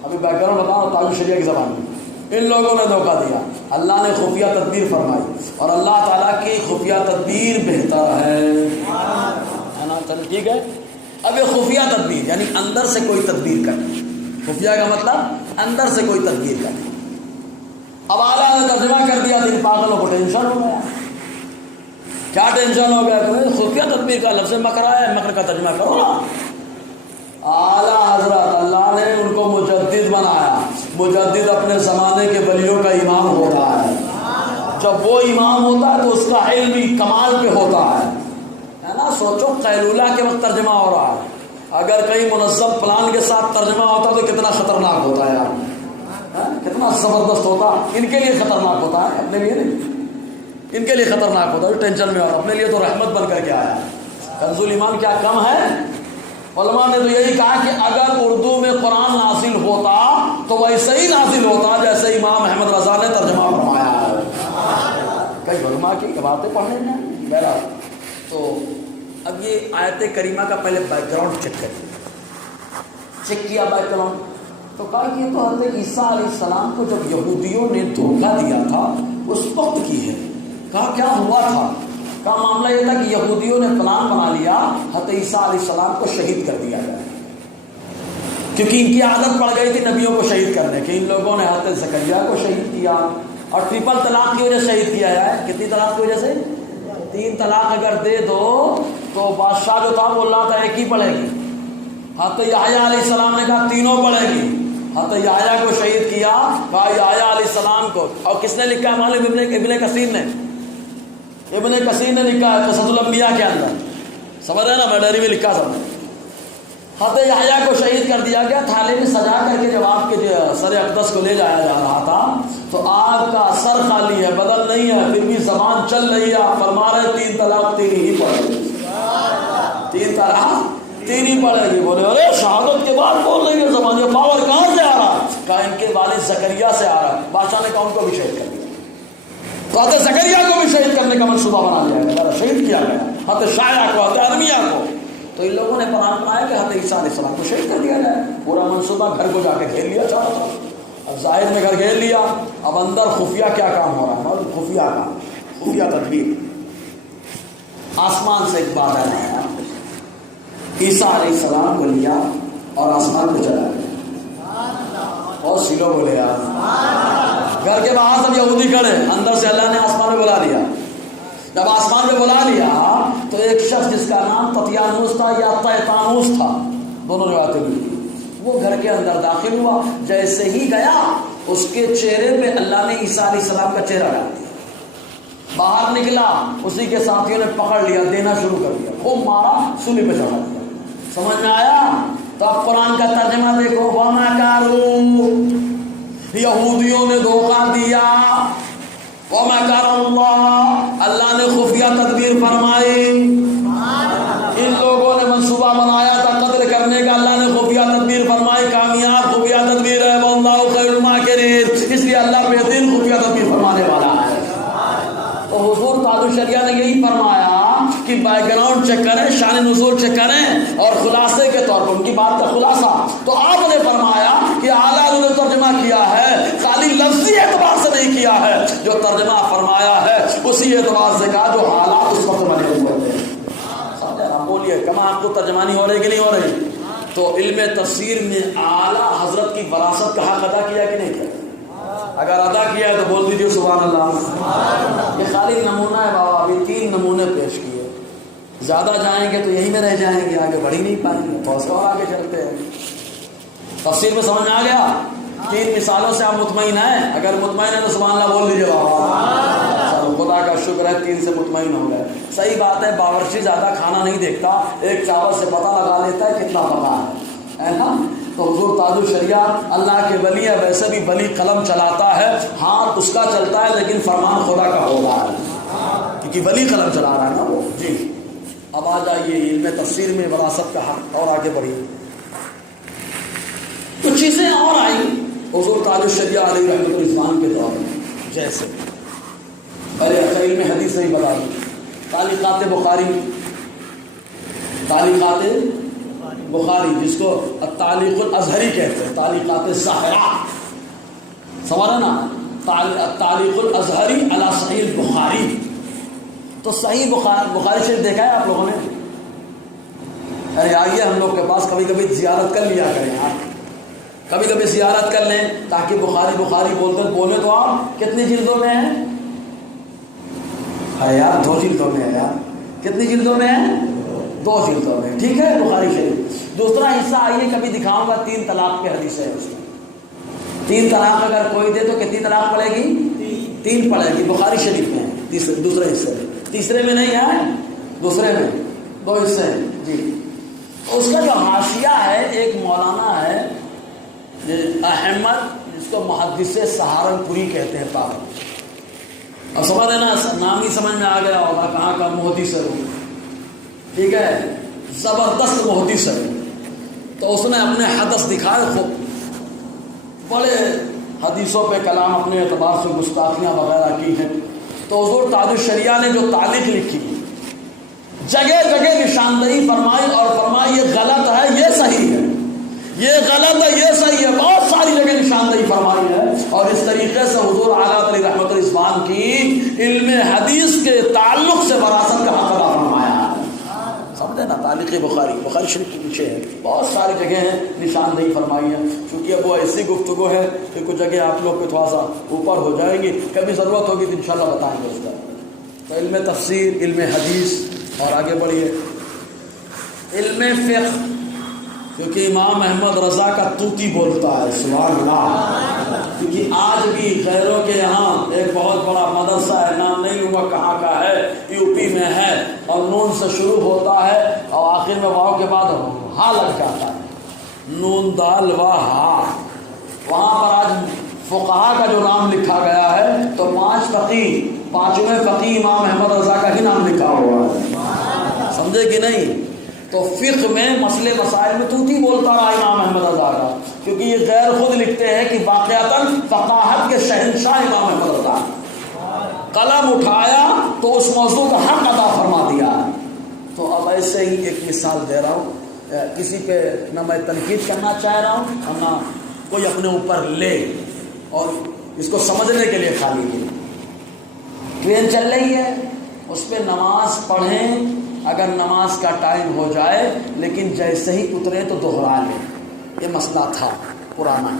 ابھی بیک گراؤنڈ بتاؤ تاج الشریعہ کی زبان میں، ان لوگوں نے دھوکہ دیا، اللہ نے خفیہ تدبیر فرمائی، اور اللہ تعالیٰ کی خفیہ تدبیر بہتر ہے نا؟ چل ٹھیک ہے۔ اب یہ خفیہ تدبیر یعنی اندر سے کوئی تدبیر کرنا، خفیہ کا مطلب اندر سے کوئی تدبیر کرنا۔ اب اعلیٰ نے ترجمہ کر دیا تو ان پاگلوں کو ٹینشن ہو گیا۔ کیا ٹینشن ہو گیا؟ خفیہ تدبیر کا لفظ مکر ہے، مکر کا ترجمہ کرو نا۔ اعلیٰ حضرت اللہ نے ان کو مجدد بنایا، مجدد اپنے زمانے کے ولیوں کا امام ہوتا ہے۔ جب وہ امام ہوتا ہے تو اس کا علم بھی کمال پہ ہوتا ہے نا۔ سوچو قیلولہ کے وقت ترجمہ ہو رہا ہے، اگر کہیں منظم پلان کے ساتھ ترجمہ ہوتا تو کتنا خطرناک ہوتا ہے یار، کتنا زبردست ہوتا۔ ان کے لیے خطرناک ہوتا ہے، اپنے لیے نہیں، ان کے لیے خطرناک ہوتا ہے، ٹینشن میں، اور اپنے لیے تو رحمت بن کر کے آیا۔ کنز الایمان کیا کم ہے؟ علماء نے تو یہی کہا کہ اگر اردو میں قرآن نازل ہوتا تو ویسے ہی نازل ہوتا جیسے امام احمد رضا نے ترجمہ فرمایا ہے۔ کئی علماء کی باتیں پڑھنے میں میرا تو اب یہ آیت کریمہ کا پہلے بیک گراؤنڈ چیک کیا بیک گراؤنڈ تو کہا کہ یہ تو حضرت عیسیٰ علیہ السلام کو جب یہودیوں نے دھوکہ دیا تھا اس وقت کی ہے۔ کہا کیا ہوا تھا؟ کا معاملہ یہ تھا کہ یہودیوں نے پلان بنا لیا حضرت عیسیٰ علیہ السلام کو شہید کر دیا جائے، کیونکہ ان کی عادت پڑ گئی تھی نبیوں کو شہید کرنے کی۔ ان لوگوں نے حضرت زکریا کو شہید کیا، اور ٹرپل طلاق کی وجہ سے شہید کیا جائے۔ کتنی طلاق کی وجہ سے؟ 3 طلاق اگر دے دو تو بادشاہ جو تھا وہ اللہ تھا ایک ہی پڑے گی۔ حضرت یحییٰ علیہ السلام نے کہا تینوں پڑے گی۔ حضرت یحییٰ کو شہید کیا، کہا یحییٰ علیہ السلام کو۔ اور کس نے لکھا ہے؟ معلوم ابن کثیر نے، ابن کثیر نے لکھا ہے قصص الانبیاء کے اندر، سمجھ رہے نا، میں ڈائری میں لکھا سب۔ حضرت یحییٰ کو شہید کر دیا گیا، تھالے میں سجا کر کے جب آپ کے سر اقدس کو لے جایا جا رہا تھا تو آپ کا سر خالی ہے، بدل نہیں ہے، پھر بھی زبان چل رہی ہے، فرما رہے 3 طلاق 3 ہی پڑے گی، 3 طلاق 3 ہی پڑے گی۔ بولے ارے شہادت کے بعد بول رہی ہے زبان، یہ پاور کہاں سے آ رہا ہے؟ کہا ان کے والد زکریا سے آ رہا ہے۔ بادشاہ نے کہا ان کو بھی شہید کر دیا، تو حضرت زکریا کو بھی شہید کرنے کا منصوبہ بنا لیا گیا، شہید کیا گیا حضرت شایع کو، حضرت ارمیہ کو۔ تو ان لوگوں نے پلان بنایا کہ حضرت عیسیٰ علیہ السلام کو شہید کر دیا جائے۔ پورا منصوبہ گھر کو جا کے گھیر لیا چاروں طرف۔ اب ظاہر میں گھر گھیر لیا، اب اندر خفیہ کیا کام ہو رہا ہے؟ اور خفیہ کام، خفیہ تدبیر۔ آسمان سے ایک بادل ہے، عیسیٰ علیہ السلام کو لیا اور آسمان پہ چلا گیا. اور سیلو بولے یار. گھر کے باہر سب یہودی کھڑے, اندر سے اللہ نے آسمان پہ بلا لیا. جب آسمان پہ بلا لیا تو ایک شخص جس کا نام تطیانوس تھا یا تیتانوس تھا, دونوں روایتیں ملتی, وہ گھر کے اندر داخل ہوا. جیسے ہی گیا اس کے چہرے پہ اللہ نے عیسیٰ علیہ السلام کا چہرہ ڈال دیا. باہر نکلا, اسی کے ساتھیوں نے پکڑ لیا, دینا شروع کر دیا, خوب مارا, سولی پہ چڑھا دیا. سمجھ میں آیا؟ تو اب قرآن کا ترجمہ دیکھو. وَمَا كَارُوا, یہودیوں نے دھوکہ دیا. وَمَكَرَ اللَّهُ, اللہ نے خفیہ تدبیر فرمائی. ان لوگوں نے منصوبہ بنایا تھا قتل کرنے کا, اللہ نے خفیہ تدبیر فرمائی. کامیاب خفیہ تدبیر ہے. وَاللَّهُ خَيْرُ الْمَاكِرِينَ, اس لیے اللہ بہترین خفیہ تدبیر فرمانے والا ہے. تو حضور تاج الشریعہ نے یہی فرمایا کہ بیک گراؤنڈ چیک کریں, شان نزول چیک کریں, اور خلاصے کے طور پر ان کی بات کا خلاصہ. تو آپ نے فرمایا کہ اعلیٰ نے ترجمہ کیا ہے, خالی لفظی اعتبار سے نہیں کیا ہے. جو ترجمہ فرمایا ہے اسی اعتبار سے کہا جو حالات اس وقت بنے ہوئے تھے. بولیے کما آپ کو ترجمانی ہو رہی کہ نہیں ہو رہی؟ تو علم تفسیر میں اعلیٰ حضرت کی وراثت کا حق ادا کیا کہ نہیں کیا؟ اگر ادا کیا ہے تو بول دیجیے سبحان اللہ. یہ خالی نمونہ ہے بابا, ابھی 3 نمونے پیش کیے. زیادہ جائیں گے تو یہیں میں رہ جائیں گے, آگے بڑھ ہی نہیں پائیں گے. بہت سے اور آگے چلتے ہیں. تفسیر میں سمجھ میں آ گیا؟ 3 مثالوں سے آپ مطمئن ہیں؟ اگر مطمئن ہے تو سبحان اللہ بول دیجیے بابا. خدا کا شکر ہے 3 سے مطمئن ہو گئے. صحیح بات ہے, باورچی زیادہ کھانا نہیں دیکھتا, ایک چاول سے پتہ لگا لیتا ہے کتنا پکا ہے نا. تو حضور تاج الشریعہ اللہ کے ولی ہے, ویسے بھی ولی قلم چلاتا ہے, ہاتھ اس کا چلتا ہے لیکن فرمان خدا کا ہو رہا ہے, کیونکہ ولی قلم چلا رہا ہے نا وہ. جی اب آ جائیے علم تفسیر میں وراثت کا حق, اور آگے بڑھیے. کچھ چیزیں اور آئیں حضور تاج الشریعہ علیہ رحمۃ الرحمان کے دور میں, جیسے ارے علم حدیث نہیں بتا دوں, تعلیقات بخاری, تعلیقات بخاری جس کو تعلیق الازہری کہتے ہیں, تعلیقات ظاہرہ, سمجھا نا, تعلیق الازہری علی صحیح البخاری. تو صحیح بخاری شریف دیکھا ہے آپ لوگوں نے؟ ارے آئیے ہم لوگ کے پاس, کبھی کبھی زیارت کر لیا کریں آپ, کبھی کبھی زیارت کر لیں تاکہ بخاری بولے تو آپ کتنی جلدوں میں ہیں؟ ارے یار 2 جلدوں میں ہے یار. کتنی جلدوں میں ہے؟ 2 جلدوں میں. ٹھیک ہے بخاری شریف. دوسرا حصہ آئیے کبھی دکھاؤں گا, 3 طلاق کے حدیث ہے اس میں. 3 طلاق اگر کوئی دے تو کتنی طلاق پڑے گی؟ 3 پڑے گی. بخاری شریف میں دوسرے حصے میں, تیسرے میں نہیں ہے, دوسرے میں 2 حصے ہیں. جی اس کا جو حاشیہ ہے, ایک مولانا ہے احمد, جس کو محدث سہارنپوری کہتے ہیں پاک. اب سمجھ رہے نا, نام ہی سمجھ میں آ گیا ہوگا کہاں کا محدث ہے. ٹھیک ہے, زبردست محدث ہے. تو اس نے اپنے حدث دکھائے, خوب بڑے حدیثوں پہ کلام اپنے اعتبار سے گستاخیاں وغیرہ کی ہیں. تو حضور تاج الشریعہ نے جو تعلیق لکھی, جگہ جگہ نشاندہی فرمائی اور فرمائی یہ غلط ہے, یہ صحیح ہے, یہ غلط ہے, یہ صحیح ہے. بہت ساری جگہ نشاندہی فرمائی ہے. اور اس طریقے سے حضور اعلیٰ علیہ رحمۃ الرحمان کی علم حدیث کے تعلق سے وراثت کا حق ادا فرمایا ہے. سمجھے نا, تعلیق بخاری شریف کے پیچھے ہے, بہت ساری جگہ ہیں نشاندہی فرمائی ہے. چونکہ اب وہ ایسی گفتگو ہے کہ کچھ جگہ آپ لوگ کو تھوڑا سا اوپر ہو جائیں گی, کبھی ضرورت ہوگی تو انشاءاللہ بتائیں گے اس کا. تو علم تفسیر, علم حدیث, اور آگے بڑھیے علم فقہ, کیونکہ امام احمد رضا کا طوطی بولتا ہے. سبحان اللہ. کیونکہ آج بھی غیروں کے یہاں ایک بہت بڑا مدرسہ ہے, نام نہیں ہوا کہاں کا ہے, یو پی میں ہے, اور نون سے شروع ہوتا ہے اور آخر میں واو کے بعد ہا لگ جاتا ہے, نون دال و ہا. وہاں پر آج فقہا کا جو نام لکھا گیا ہے تو 5 فقیہ, 5ویں فقیہ امام احمد رضا کا ہی نام لکھا ہوا ہے. سمجھے کہ نہیں؟ تو فقہ میں مسئلے مسائل میں طوطی بولتا رہا امام احمد رضا کا, کیونکہ یہ غیر خود لکھتے ہیں کہ واقعتاً فقاہت کے شہنشاہ امام احمد رضا, قلم اٹھایا تو اس موضوع کا حق ادا فرما دیا. تو اب ایسے ہی ایک مثال دے رہا ہوں, کسی پہ نہ میں تنقید کرنا چاہ رہا ہوں اور نہ کوئی اپنے اوپر لے, اور اس کو سمجھنے کے لیے خالی ہے. ٹرین چل رہی ہے, اس پہ نماز پڑھیں اگر نماز کا ٹائم ہو جائے لیکن جیسے ہی اترے تو دوہرا لے. یہ مسئلہ تھا پرانا.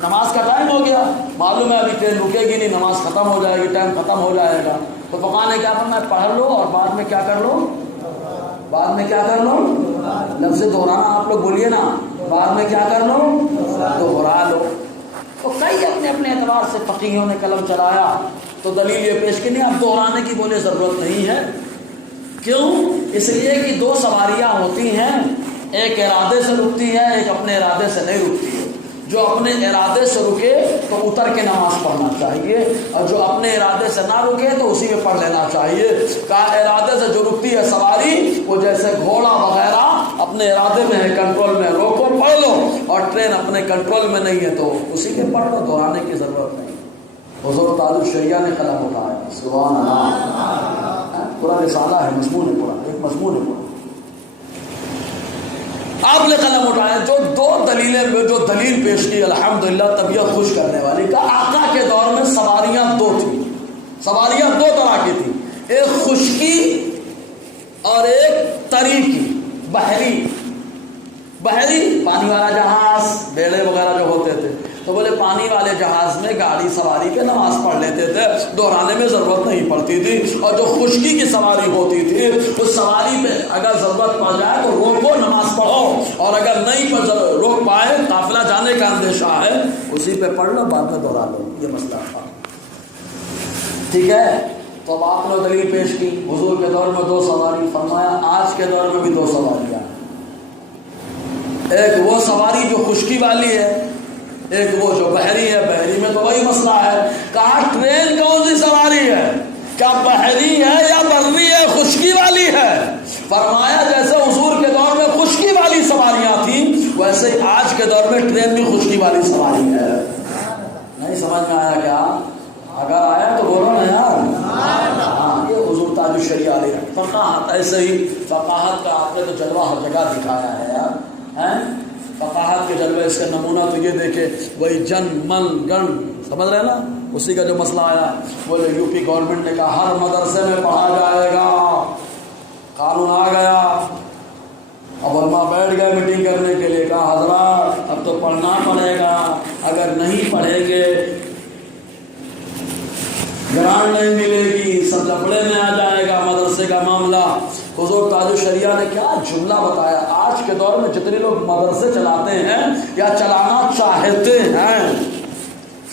نماز کا ٹائم ہو گیا, معلوم ہے ابھی ٹرین رکے گی نہیں, نماز ختم ہو جائے گی, ٹائم ختم ہو جائے گا, تو فقہ نے کیا کرنا ہے, پڑھ لو اور بعد میں کیا کر لو, بعد میں کیا کر لو, لفظ دہرانا آپ لوگ بولیے نا, بعد میں کیا کر لو, دوہرا لو. تو کئی اپنے اپنے اعتبار سے فقیہوں نے قلم چلایا تو دلیل یہ پیش کی نہیں, اب دہرانے کی بولے ضرورت نہیں ہے. کیوں؟ اس لیے کہ دو سواریاں ہوتی ہیں, ایک ارادے سے رکتی ہے, ایک اپنے ارادے سے نہیں رکتی ہے. جو اپنے ارادے سے رکے تو اتر کے نماز پڑھنا چاہیے, اور جو اپنے ارادے سے نہ رکے تو اسی میں پڑھ لینا چاہیے. کا ارادے سے جو رکتی ہے سواری, وہ جیسے گھوڑا وغیرہ اپنے ارادے میں ہے, کنٹرول میں, روکو پڑھ لو, اور ٹرین اپنے کنٹرول میں نہیں ہے تو اسی کے پڑھ لو, دہرانے کی ضرورت نہیں. حضور تاج الشریعہ نے قلم اٹھایا, سبحان اللہ. پورا رسالہ ہے, مضمون ہے پورا, ایک مضمون ہے پورا. آپ نے قلم اٹھایا, جو دو دلیلیں میں جو دلیل پیش کی الحمدللہ طبیعت خوش کرنے والی, کا آقا کے دور میں سواریاں دو تھیں. سواریاں دو طرح کی تھیں, ایک خشکی اور ایک تری کی. بحری پانی والا جہاز, بیڑے وغیرہ جو ہوتے تھے, تو بولے پانی والے جہاز میں گاڑی سواری کے نماز پڑھ لیتے تھے, دہرانے میں ضرورت نہیں پڑتی تھی. اور جو خشکی کی سواری ہوتی تھی, اس سواری پہ اگر ضرورت پڑ جائے تو روکو, نماز پڑھو, اور اگر نہیں روک پائے, قافلہ جانے کا اندیشہ ہے, اسی پہ پڑھ لو, بعد میں دہرا لو. یہ مسئلہ تھا. ٹھیک ہے, تو اب آپ نے دلیل پیش کی. حضور کے دور میں دو سواری, فرمایا آج کے دور میں بھی دو سواریاں. ایک وہ سواری جو خشکی والی ہے, ایک وہ جو بحری ہے. بحری میں تو وہی مسئلہ ہے, کہا ٹرین کون سی سواری ہے, کیا بحری ہے یا بری ہے, خشکی والی ہے. فرمایا جیسے حضور کے دور میں خشکی والی سواریاں تھیں, ویسے ہی آج کے دور میں ٹرین بھی خشکی والی سواری ہے. نہیں سمجھ میں آیا کیا؟ اگر آیا تو بولو نا یار. ہاں, یہ حضور تاج الشریعہ علیہ فقاہت, ایسے ہی فقاہت کا آپ نے تو جلوہ ہر جگہ دکھایا ہے یار. فقاہت کے جلوے, اس کا نمونہ تو یہ دیکھے, وہی جن من گن, سمجھ رہے ہیں نا, اسی کا جو مسئلہ آیا, بولے یو پی گورنمنٹ نے کہا ہر مدرسے میں پڑھا جائے گا. قانون آ گیا, اب علماء بیٹھ گئے میٹنگ کرنے کے لیے, کہا حضرات اب تو پڑھنا پڑے گا, اگر نہیں پڑھیں گے گرانٹ نہیں ملے گی, سب لفڑے میں آ جائے گا مدرسے کا معاملہ. حضور تاج الشریعہ نے کیا جملہ بتایا. آج کے دور میں جتنے لوگ مدرسے چلاتے ہیں یا چلانا چاہتے ہیں,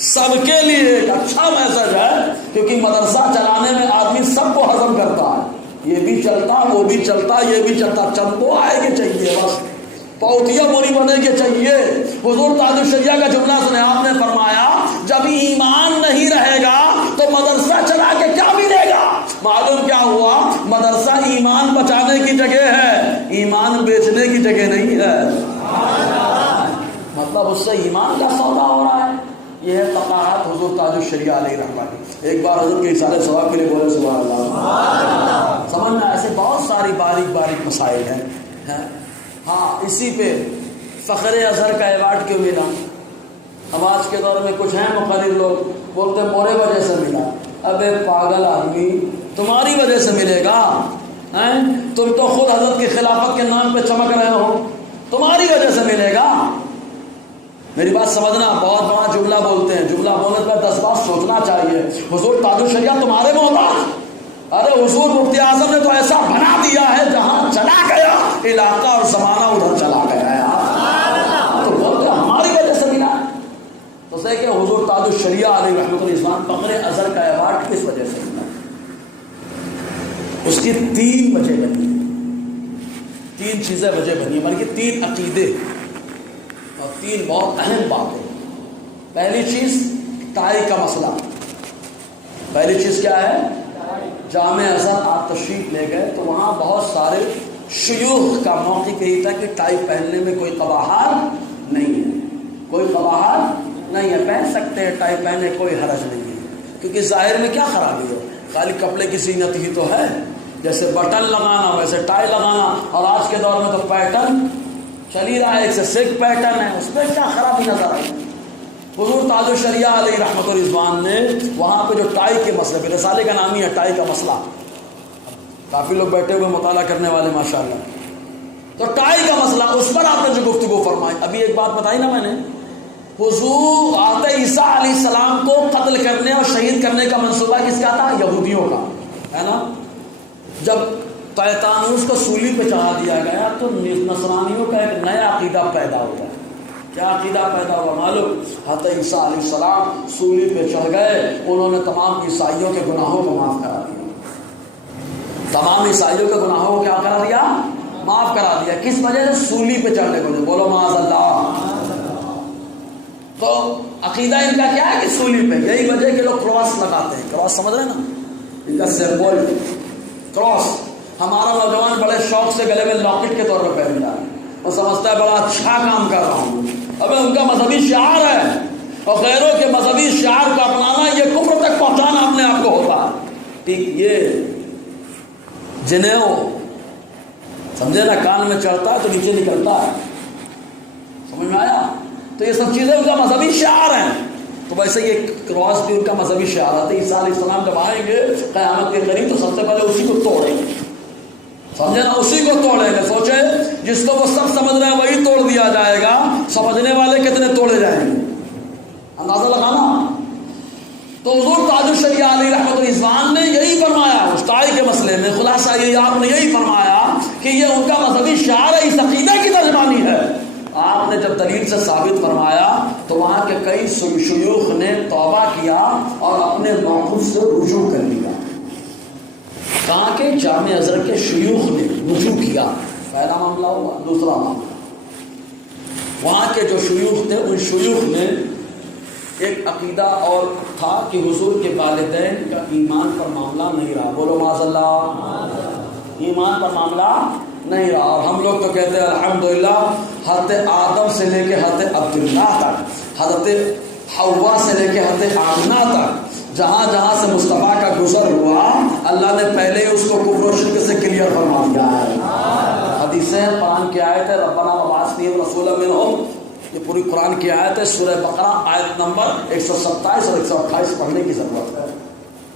سب کے لیے ایک اچھا میسج ہے, کیونکہ مدرسہ چلانے میں آدمی سب کو ہضم کرتا ہے. یہ بھی چلتا, وہ بھی چلتا, یہ بھی چلتا, چند کو آئے گے چاہیے, بس پوتیا بوری بنے کے چاہیے. حضور تاج الشریعہ کا جملہ سنے, آپ نے فرمایا جب ایمان نہیں رہے گا تو مدرسہ چلا کے کیا ملے گا. معلوم کیا ہوا, مدرسہ ایمان بچانے کی جگہ ہے, ایمان بیچنے کی جگہ نہیں ہے. مطلب اس سے ایمان کا سودا ہو رہا ہے. یہ ہے فقاہت حضور تاج الشریعہ علیہ رحمہ کی. ایک بار حضرت کے اصالہ ثواب کے لیے بولے سبحان اللہ. سمجھنا, ایسے بہت ساری باریک باریک مسائل ہیں. ہاں, اسی پہ فخر ازہر کا ایوارڈ کیوں ملا. اب آج کے دور میں کچھ ہیں مقرر لوگ بولتے مورے وجہ سے ملا. ابے پاگل آدمی, تمہاری وجہ سے ملے گا. تم تو خود حضرت کی خلافت کے نام پہ چمک رہے ہو, تمہاری وجہ سے ملے گا. میری بات سمجھنا, بہت بڑا جملہ بولتے ہیں, جملہ بولنے پر 10 بار سوچنا چاہیے. حضور تاج الشریعہ تمہارے محتاج. ارے حضور مفتی اعظم نے تو ایسا بنا دیا ہے, جہاں چلا گیا علاقہ اور زمانہ ادھر چلا گیا ہے. تو بولتے ہماری وجہ سے ملا. تو سے کہ حضور تاج الشریعہ علیہ رحمۃ الاسلام فخر ازہر کا ایوارڈ کس وجہ سے ملا. اس کی 3 وجہ بنی, 3 چیزیں وجہ بنی, بلکہ 3 عقیدے اور 3 بہت اہم باتیں. پہلی چیز ٹائی کا مسئلہ. پہلی چیز کیا ہے, جامع ازہر آپ تشریف لے گئے تو وہاں بہت سارے شیوخ کا موقف یہی تھا کہ ٹائی پہننے میں کوئی قباحت نہیں ہے, کوئی قباحت نہیں ہے, پہن سکتے ہیں ٹائی پہنے, کوئی حرج نہیں ہے. کیونکہ ظاہر میں کیا خرابی ہو, خالی کپڑے کی زینت ہی تو ہے. جیسے بٹن لگانا ویسے ٹائی لگانا, اور آج کے دور میں تو پیٹرن چل ہی رہا ہے, ایک سے سکھ پیٹرن ہے, اس میں کیا خرابی نظر آئی. حضور تاج الشریعہ علیہ رحمۃ الرضوان نے وہاں پہ جو ٹائی کے مسئلے پہ, رسالے کا نام ہی ہے ٹائی کا مسئلہ, کافی لوگ بیٹھے ہوئے مطالعہ کرنے والے ماشاءاللہ. تو ٹائی کا مسئلہ اس پر آپ نے جو گفتگو فرمائی. ابھی ایک بات بتائی نا میں نے, حضور آتے عیسیٰ علیہ السلام کو قتل کرنے اور شہید کرنے کا منصوبہ کس کا تھا؟ یہودیوں کا, ہے نا. جب طیطانوس کو سولی پہ چڑھا دیا گیا تو نصرانیوں کا ایک نیا عقیدہ پیدا ہوا. کیا عقیدہ پیدا ہوا معلوم؟ حضرت عیسیٰ علیہ السلام سولی پہ چڑھ گئے, انہوں نے تمام عیسائیوں کے گناہوں کو معاف کرا دیا. تمام عیسائیوں کے گناہوں کو کیا کرا دیا؟ معاف کرا دیا. کس وجہ سے؟ سولی پہ چڑھنے کو. بولو معاذ اللہ. تو عقیدہ ان کا کیا ہے کہ سولی پہ. یہی وجہ کہ لوگ کراس لگاتے ہیں. کراس سمجھ رہے ہیں نا, ان کا سمبول کراس. ہمارا نوجوان بڑے شوق سے گلے میں لاکٹ کے طور پر پہن رہا ہے, وہ سمجھتا ہے بڑا اچھا کام کر رہا ہوں. ابھی ان کا مذہبی شعار ہے, اور غیروں کے مذہبی شعار کو اپنانا یہ کفر تک پہنچانا اپنے آپ کو ہوتا ہے. ٹھیک, یہ جنیو سمجھے نا, کان میں چڑھتا ہے تو نیچے نکلتا ہے. سمجھ میں آیا؟ تو یہ سب چیزیں ان کا مذہبی شعار ہیں. تو ویسے یہ کراس بھی ان کا مذہبی شعار ہے. عیسیٰ علیہ السلام جب آئیں گے قیامت کے قریب تو سب سے پہلے اسی کو توڑیں گے. سمجھے نا, اسی کو توڑیں گے. سوچے جس کو وہ سب سمجھ رہے ہیں وہی توڑ دیا جائے گا, سمجھنے والے کتنے توڑے جائیں گے, اندازہ لگانا. تو حضور تاج الشریعہ علیہ رحمۃ الرضوان نے یہی فرمایا اس ٹائی کے مسئلے میں. خلاصہ یہ آپ نے یہی فرمایا کہ یہ ان کا مذہبی شعار ہے, اس عقیدے کی ترجمانی ہے. آپ نے جب دلیل سے ثابت فرمایا تو وہاں کے کئی شیوخ نے توبہ کیا اور اپنے موقف سے رجوع کر لیا. کہاں کے؟ جامع ازہر کے شیوخ نے رجوع کیا. پہلا معاملہ ہوا. دوسرا معاملہ, وہاں کے جو شیوخ تھے ان شیوخ نے ایک عقیدہ اور تھا کہ حضور کے والدین کا ایمان پر معاملہ نہیں رہا. بولو معاذ اللہ. ایمان پر معاملہ نہیں رہا. اور ہم لوگ تو کہتے ہیں الحمدللہ حضرت آدم سے لے کے حضرت عبداللہ تک, حضرت حوا سے لے کے حضرت آمنہ تک, جہاں جہاں سے مصطفیٰ کا گزر ہوا اللہ نے پہلے ہی اس کو کفر و شرک سے کلیئر فرما دیا ہے. حدیثیں قرآن کی آیت ہے ربنا وابعث فیہم رسولا منہم, یہ پوری قرآن کی آیت ہے. سورہ بقرہ آیت نمبر 127 اور 128 پڑھنے کی ضرورت ہے.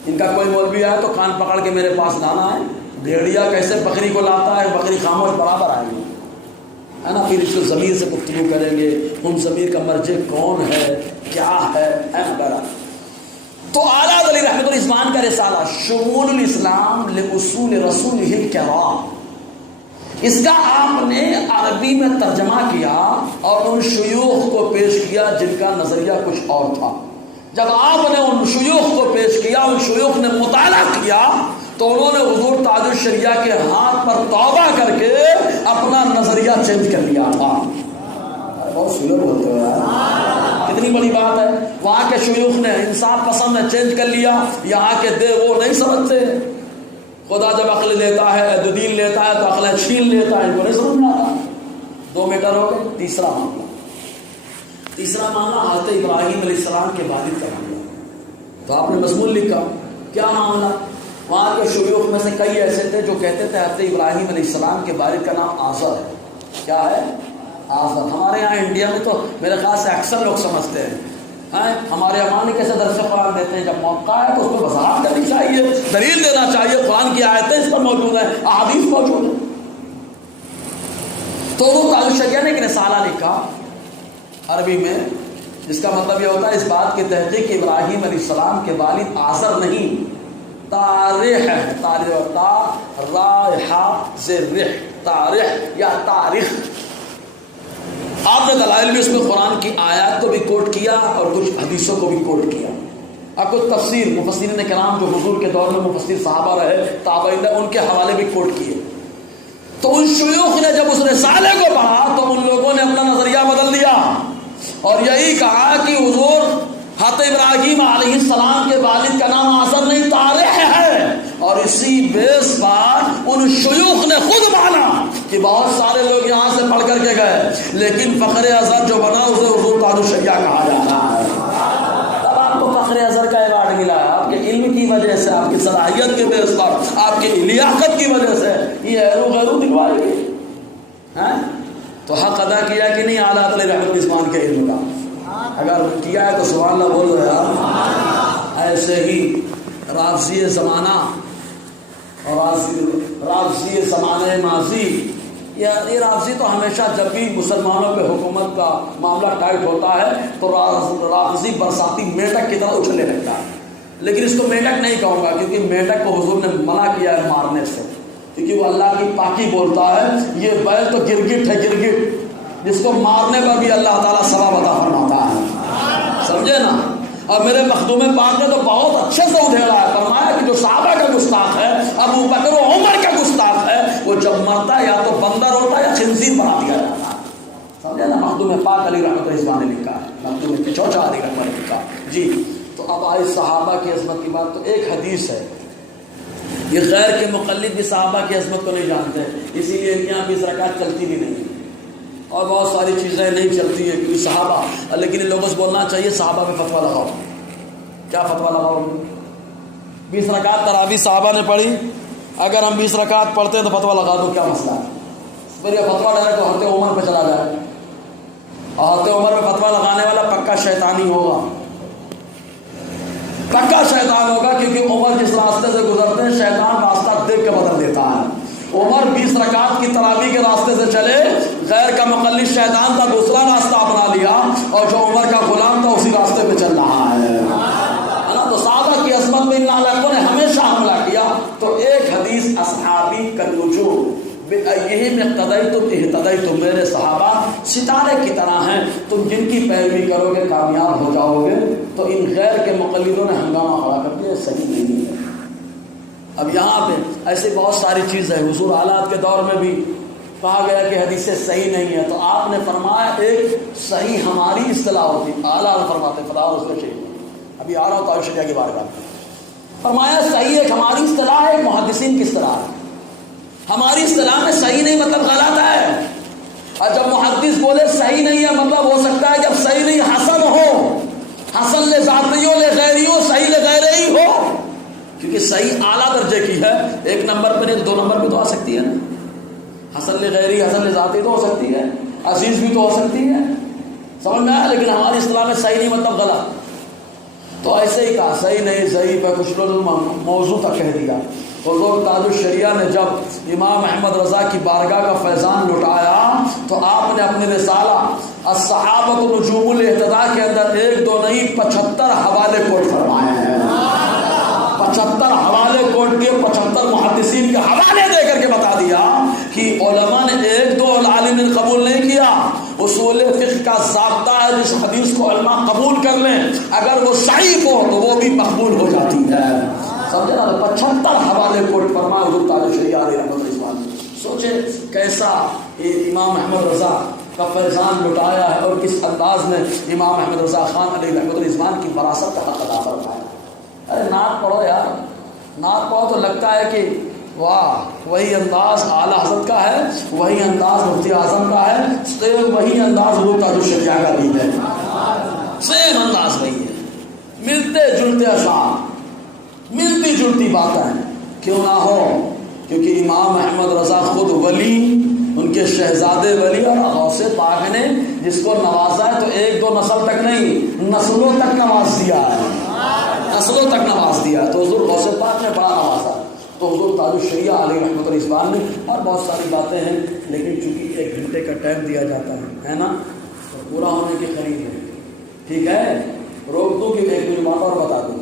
ان کا کوئی مولوی آئے تو کان پکڑ کے میرے پاس لانا ہے. بھیڑیا کیسے بکری کو لاتا ہے, بکری خاموش برابر آئے گی, ہے نا. پھر اس کو ضمیر سے گفتگو کریں گے, ان ضمیر کا مرجع کون ہے, کیا ہے, وغیرہ. تو اعلیٰ علی رحمۃ الرضوان کا رسالہ شمول الاسلام لاصول رسولہ الکرام, اس کا آپ نے عربی میں ترجمہ کیا اور ان شیوخ کو پیش کیا جن کا نظریہ کچھ اور تھا. جب آپ نے ان شیوخ کو پیش کیا, ان شیوخ نے مطالعہ کیا تو انہوں نے حضور تاج الشریعہ کے ہاتھ پر توبہ کر کے اپنا نظریہ چینج کر لیا تھا. بہت سلر ہوتے ہو یار, کتنی بڑی بات ہے. وہاں کے شیوخ نے انصاف پسند نے چینج کر لیا, یہاں کے دے وہ نہیں سمجھتے. خدا جب عقل لیتا ہے, دین لیتا ہے تو عقل چھین لیتا ہے, ان کو نہیں سمجھ میں آتا. 2 میٹر ہو گئے. تیسرا معاملہ حضرت ابراہیم علیہ السلام کے والد کا معاملہ. تو آپ نے مضمون لکھا, کیا معاملہ. وہاں کے شیوخ میں سے کئی ایسے تھے جو کہتے تھے حضرت ابراہیم علیہ السلام کے والد کا نام آزر ہے. کیا ہے؟ آزر. ہمارے یہاں انڈیا میں تو میرے خیال سے اکثر لوگ سمجھتے ہیں. ہمارے امام کیسے درس قرآن دیتے ہیں, جب موقع ہے تو اس کو وضاحت کرنی چاہیے, دلیل دینا چاہیے. قرآن کی آیتیں اس پر موجود ہیں, احادیث موجود ہیں. تو وہ تاج الشریعہ نے ایک رسالہ لکھا عربی میں, جس کا مطلب یہ ہوتا ہے اس بات کی تحقیق کہ ابراہیم علیہ السلام کے والد آزر نہیں, تاریخ ہے. تاریخ یا تاریخ. آپ نے دلائل بھی اس میں قرآن کی آیات کو بھی کوٹ کیا اور کچھ حدیثوں کو بھی کوٹ کیا, اور کچھ تفسیر مفسرین کرام جو حضور کے دور میں مفسر صحابہ رہے, تابعین, ان کے حوالے بھی کوٹ کیے. تو ان شیوخ نے جب اس رسالے کو پڑھا تو ان لوگوں نے اپنا نظریہ بدل دیا اور یہی کہا کہ حضور حضرت ابراہیم علیہ السلام کے والد کا نام آزر نہیں, تاریخ ہے. اور اسی بیس پر ان شیوخ نے خود مانا کہ بہت سارے لوگ یہاں سے پڑھ کر کے گئے, لیکن فخر ازہر جو بنا اسے حضور تاج الشریعہ کہا جاتا ہے. اب آپ کو فخر ازہر کا ایوارڈ ملا ہے آپ کے علم کی وجہ سے, آپ کی صلاحیت کے بیس پر, آپ کی لیاقت کی وجہ سے. یہ غیرو دکھوائی گئی تو حق ادا کیا کہ نہیں اعلیٰ علی رحمۃ الرضوان کے علم کا؟ اگر کیا ہے تو سبحان اللہ بول رہے یار. ایسے ہی رافضی زمانہ اور رافضی رافضی زمانے ماضی، یہ رافضی تو ہمیشہ جب بھی مسلمانوں پہ حکومت کا معاملہ ٹائٹ ہوتا ہے تو رافضی برساتی میٹک کی طرح اچھلنے لگتا ہے. لیکن اس کو میٹک نہیں کہوں گا، کیونکہ میٹک کو حضور نے منع کیا ہے مارنے سے، کیونکہ وہ اللہ کی پاکی بولتا ہے. یہ بیل تو گرگٹ ہے، گرگٹ، جس کو مارنے پر بھی اللہ تعالیٰ ثواب عطا فرماتا ہے. سمجھے نا؟ اور میرے مخدوم پاک نے تو بہت اچھے سے ادھیڑا ہے، فرمایا کہ جو صحابہ کا گستاخ ہے، ابو بکر و عمر کا گستاخ ہے، وہ جب مرتا ہے یا تو بندر ہوتا ہے یا خنزیر بنا دیا جاتا ہے. سمجھے نا؟ مخدوم پاک علی رحمۃ اللہ نے لکھا ہے، مخدوم کے چوچا علی رحمۃ اللہ لکھا. جی تو اب آئی صحابہ کی عظمت کی بات. تو ایک حدیث ہے، یہ غیر کے مقلد بھی صحابہ کی عظمت کو نہیں جانتے، اسی لیے یہاں 20 رکعت چلتی بھی نہیں اور بہت ساری چیزیں نہیں چلتی ہے کیونکہ صحابہ. لیکن ان لوگوں سے بولنا چاہیے صحابہ پہ فتویٰ لگاؤ. کیا فتویٰ لگاؤ؟ 20 رکعت تراویح صحابہ نے پڑھی، اگر ہم 20 رکعت پڑھتے ہیں تو فتویٰ لگا دو، کیا مسئلہ ہے؟ پھر یہ فتویٰ ڈالے تو حضرت عمر پہ چلا جائے، اور حضرت عمر پہ فتویٰ لگانے والا پکا شیطانی ہوگا، پکا شیطان ہوگا، کیونکہ عمر جس راستے سے گزرتے ہیں شیطان راستہ دیکھ کے بدل دیتا ہے. عمر 20 رکعت کی تراویح کے راستے سے چلے، غیر کا مقلد شیطان کا دوسرا راستہ اپنا لیا، اور جو عمر کا غلام تھا اسی راستے پہ چل رہا ہے نا. تو صحابہ کی عظمت میں ان نالائقوں نے ہمیشہ حملہ کیا. تو ایک حدیث اصحابی کالنجوم یہی میں اہتدیتم، میرے صحابہ ستارے کی طرح ہیں، تم جن کی پیروی کرو گے کامیاب ہو جاؤ گے. تو ان غیر کے مقلدوں نے ہنگامہ کھڑا کر دیا، صحیح نہیں ہے. اب یہاں پہ ایسی بہت ساری چیزیں حضور حالات کے دور میں بھی کہا گیا کہ حدیثیں صحیح نہیں ہیں، تو آپ نے فرمایا ایک صحیح ہماری اصطلاح ہوتی، اعلیٰ فرماتے فلاح اس میں شریف. ابھی آ رہا ہوں تو شریعہ کی بارگاہ میں. فرمایا صحیح ایک ہماری اصطلاح ہے، ایک محدثین کی اصطلاح ہے. ہماری اصطلاح میں صحیح نہیں مطلب غلط ہے، اور جب محدث بولے صحیح نہیں ہے مطلب ہو سکتا ہے جب صحیح نہیں حسن ہو، حسن لے ذاتیوں لے غیریوں، صحیح لے غیر ہی ہو، کیونکہ صحیح اعلیٰ درجے کی ہے. 1 نمبر پہ نہیں 2 نمبر پہ تو آ سکتی ہے نا. حسن لے غیری، حسن لے ذاتی تو ہو سکتی ہے، عزیز بھی تو ہو سکتی ہے، سمجھ میں آیا. لیکن ہماری اصطلاح میں صحیح نہیں مطلب غلط. تو ایسے ہی کہا صحیح نہیں صحیح پہ کچھ لوگ موضوع تک کہہ دیا. حضور تاج الشریعہ نے جب امام احمد رضا کی بارگاہ کا فیضان لٹایا تو آپ نے اپنے رسالہ الصحابۃ نجوم الاہتداء کے اندر 1 2 نہیں 75 حوالے کوٹ فرمائے ہیں. 75 حوالے کوٹ کے 75 محدثین کے حوالے دے کر کے بتا دیا کہ علماء نے 1 2 عالم نے قبول نہیں کیا. اصول فقہ کا ضابطہ ہے جس حدیث کو علماء قبول کر لیں اگر وہ صحیح ہو تو وہ بھی مقبول ہو جاتی ہے. سمجھے نا؟ 75 حوالے کوٹ فرمائے حضور تاج الشریعہ علیہ رحمۃ اللہ. سوچے کیسا امام احمد رضا کا فیضان لٹایا ہے اور کس انداز میں امام احمد رضا خان علیہ رحمۃ اللہ کی وراثت کا حق ادا فرمایا. ارے نعت پڑھو یار، نعت پڑھو تو لگتا ہے کہ واہ وہی انداز اعلیٰ حضرت کا ہے، وہی انداز مفتی اعظم کا ہے، سیم وہی انداز حضور تاج الشریعہ کا بھی ہے، سیم انداز وہی ہے. ملتے جلتے اشعار، ملتی جلتی باتیں کیوں نہ ہو، کیونکہ امام احمد رضا خود ولی، ان کے شہزادے ولی اور غوث پاک نے جس کو نوازا ہے تو 1 2 نسل تک نہیں نسلوں تک نواز دیا ہے، نسلوں تک نواز دیا ہے. تو حضور غوث پاک نے بڑا نوازا. تو حضور تاج الشریعہ علیہ رحمۃ اللہ نے اور بہت ساری باتیں ہیں، لیکن چونکہ 1 گھنٹے کا ٹائم دیا جاتا ہے نا، تو پورا ہونے کے قریب ہے. ٹھیک ہے، روک دوں کہ 1 2 بات اور بتا دوں.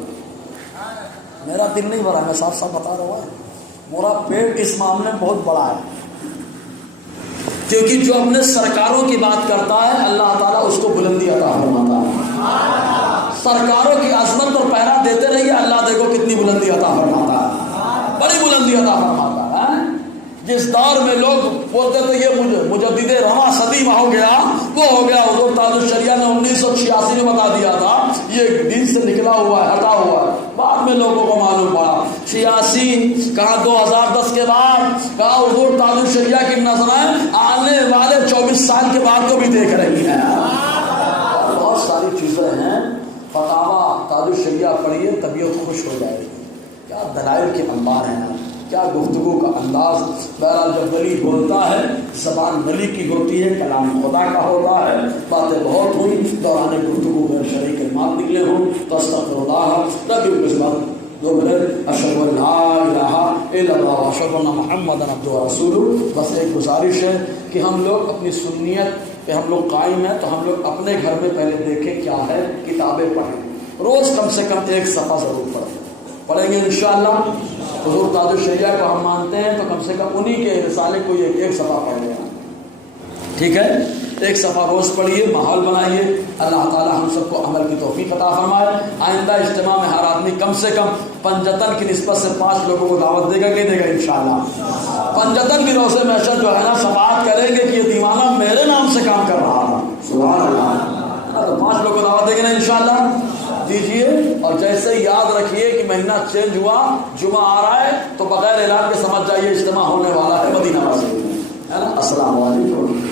میرا دل نہیں بھرا، میں صاف صاف بتا رہا ہوں، میرا پیٹ اس معاملے میں بہت بڑا ہے. کیونکہ جو اپنے سرکاروں کی بات کرتا ہے اللہ تعالیٰ اس کو بلندی عطا فرماتا ہے. سرکاروں کی عظمت اور پہرا دیتے رہیے، اللہ دیکھو کتنی بلندی عطا فرماتا ہے، بڑی بلندی عطا فرماتا ہے. جس دور میں لوگ بولتے تھے یہ مجدد رواں صدی میں ہو گیا وہ ہو گیا، حضور تاج الشریعہ نے 1986 میں بتا دیا تھا یہ دین سے نکلا ہوا ہے، ہٹا ہوا ہے. بعد میں لوگوں کو معلوم پڑا 86 کہاں 2010 کے بعد کہا حضور تاج الشریعہ کی نظریں آنے والے 24 سال کے بعد کو بھی دیکھ رہی ہیں. بہت ساری چیزیں ہیں، فتاوی تاج الشریعہ پڑھیے طبیعت خوش ہو جائے گی. کیا دلائل کے انبار ہیں، کیا گفتگو کا انداز. بہرحال جب ولی بولتا ہے زبان ولی کی ہوتی ہے، کلام خدا کا ہوتا ہے. باتیں بہت ہوئی، دوران گفتگو میں شریک کلمات نکلے ہوں تو استغفر اللہ. تبھی اس بات جو بولے اشہد ان لا الہ الا اللہ واشہد ان محمدا عبدہ ورسولہ. بس ایک گزارش ہے کہ ہم لوگ اپنی سنیت پہ ہم لوگ قائم ہیں، تو ہم لوگ اپنے گھر میں پہلے دیکھیں کیا ہے، کتابیں پڑھیں، روز کم سے کم ایک صفحہ ضرور پڑھیں گے انشاءاللہ. حضور تاج الشریعہ کو ہم مانتے ہیں تو کم سے کم انہی کے رسالے کو ایک صفحہ پڑھ لیں. ٹھیک ہے، ایک صفحہ روز پڑھیے، ماحول بنائیے. اللہ تعالی ہم سب کو عمل کی توفیق عطا فرمائے. آئندہ اجتماع میں ہر آدمی کم سے کم پنجتن کی نسبت سے 5 لوگوں کو دعوت دے گا کہ دے گا انشاءاللہ. پنجتن بھی روزے محشر جو ہے نا صفحات کریں گے کہ یہ دیوانہ میرے نام سے کام کر رہا تھا. سبحان اللہ. تو 5 لوگوں کو دعوت دیں گے نا انشاءاللہ. دیجیے. اور جیسے یاد رکھیے کہ مہینہ چینج ہوا، جمعہ آ رہا ہے، تو بغیر اعلان کے سمجھ جائیے اجتماع ہونے والا ہے مدینہ واسی ہے نا. السلام علیکم.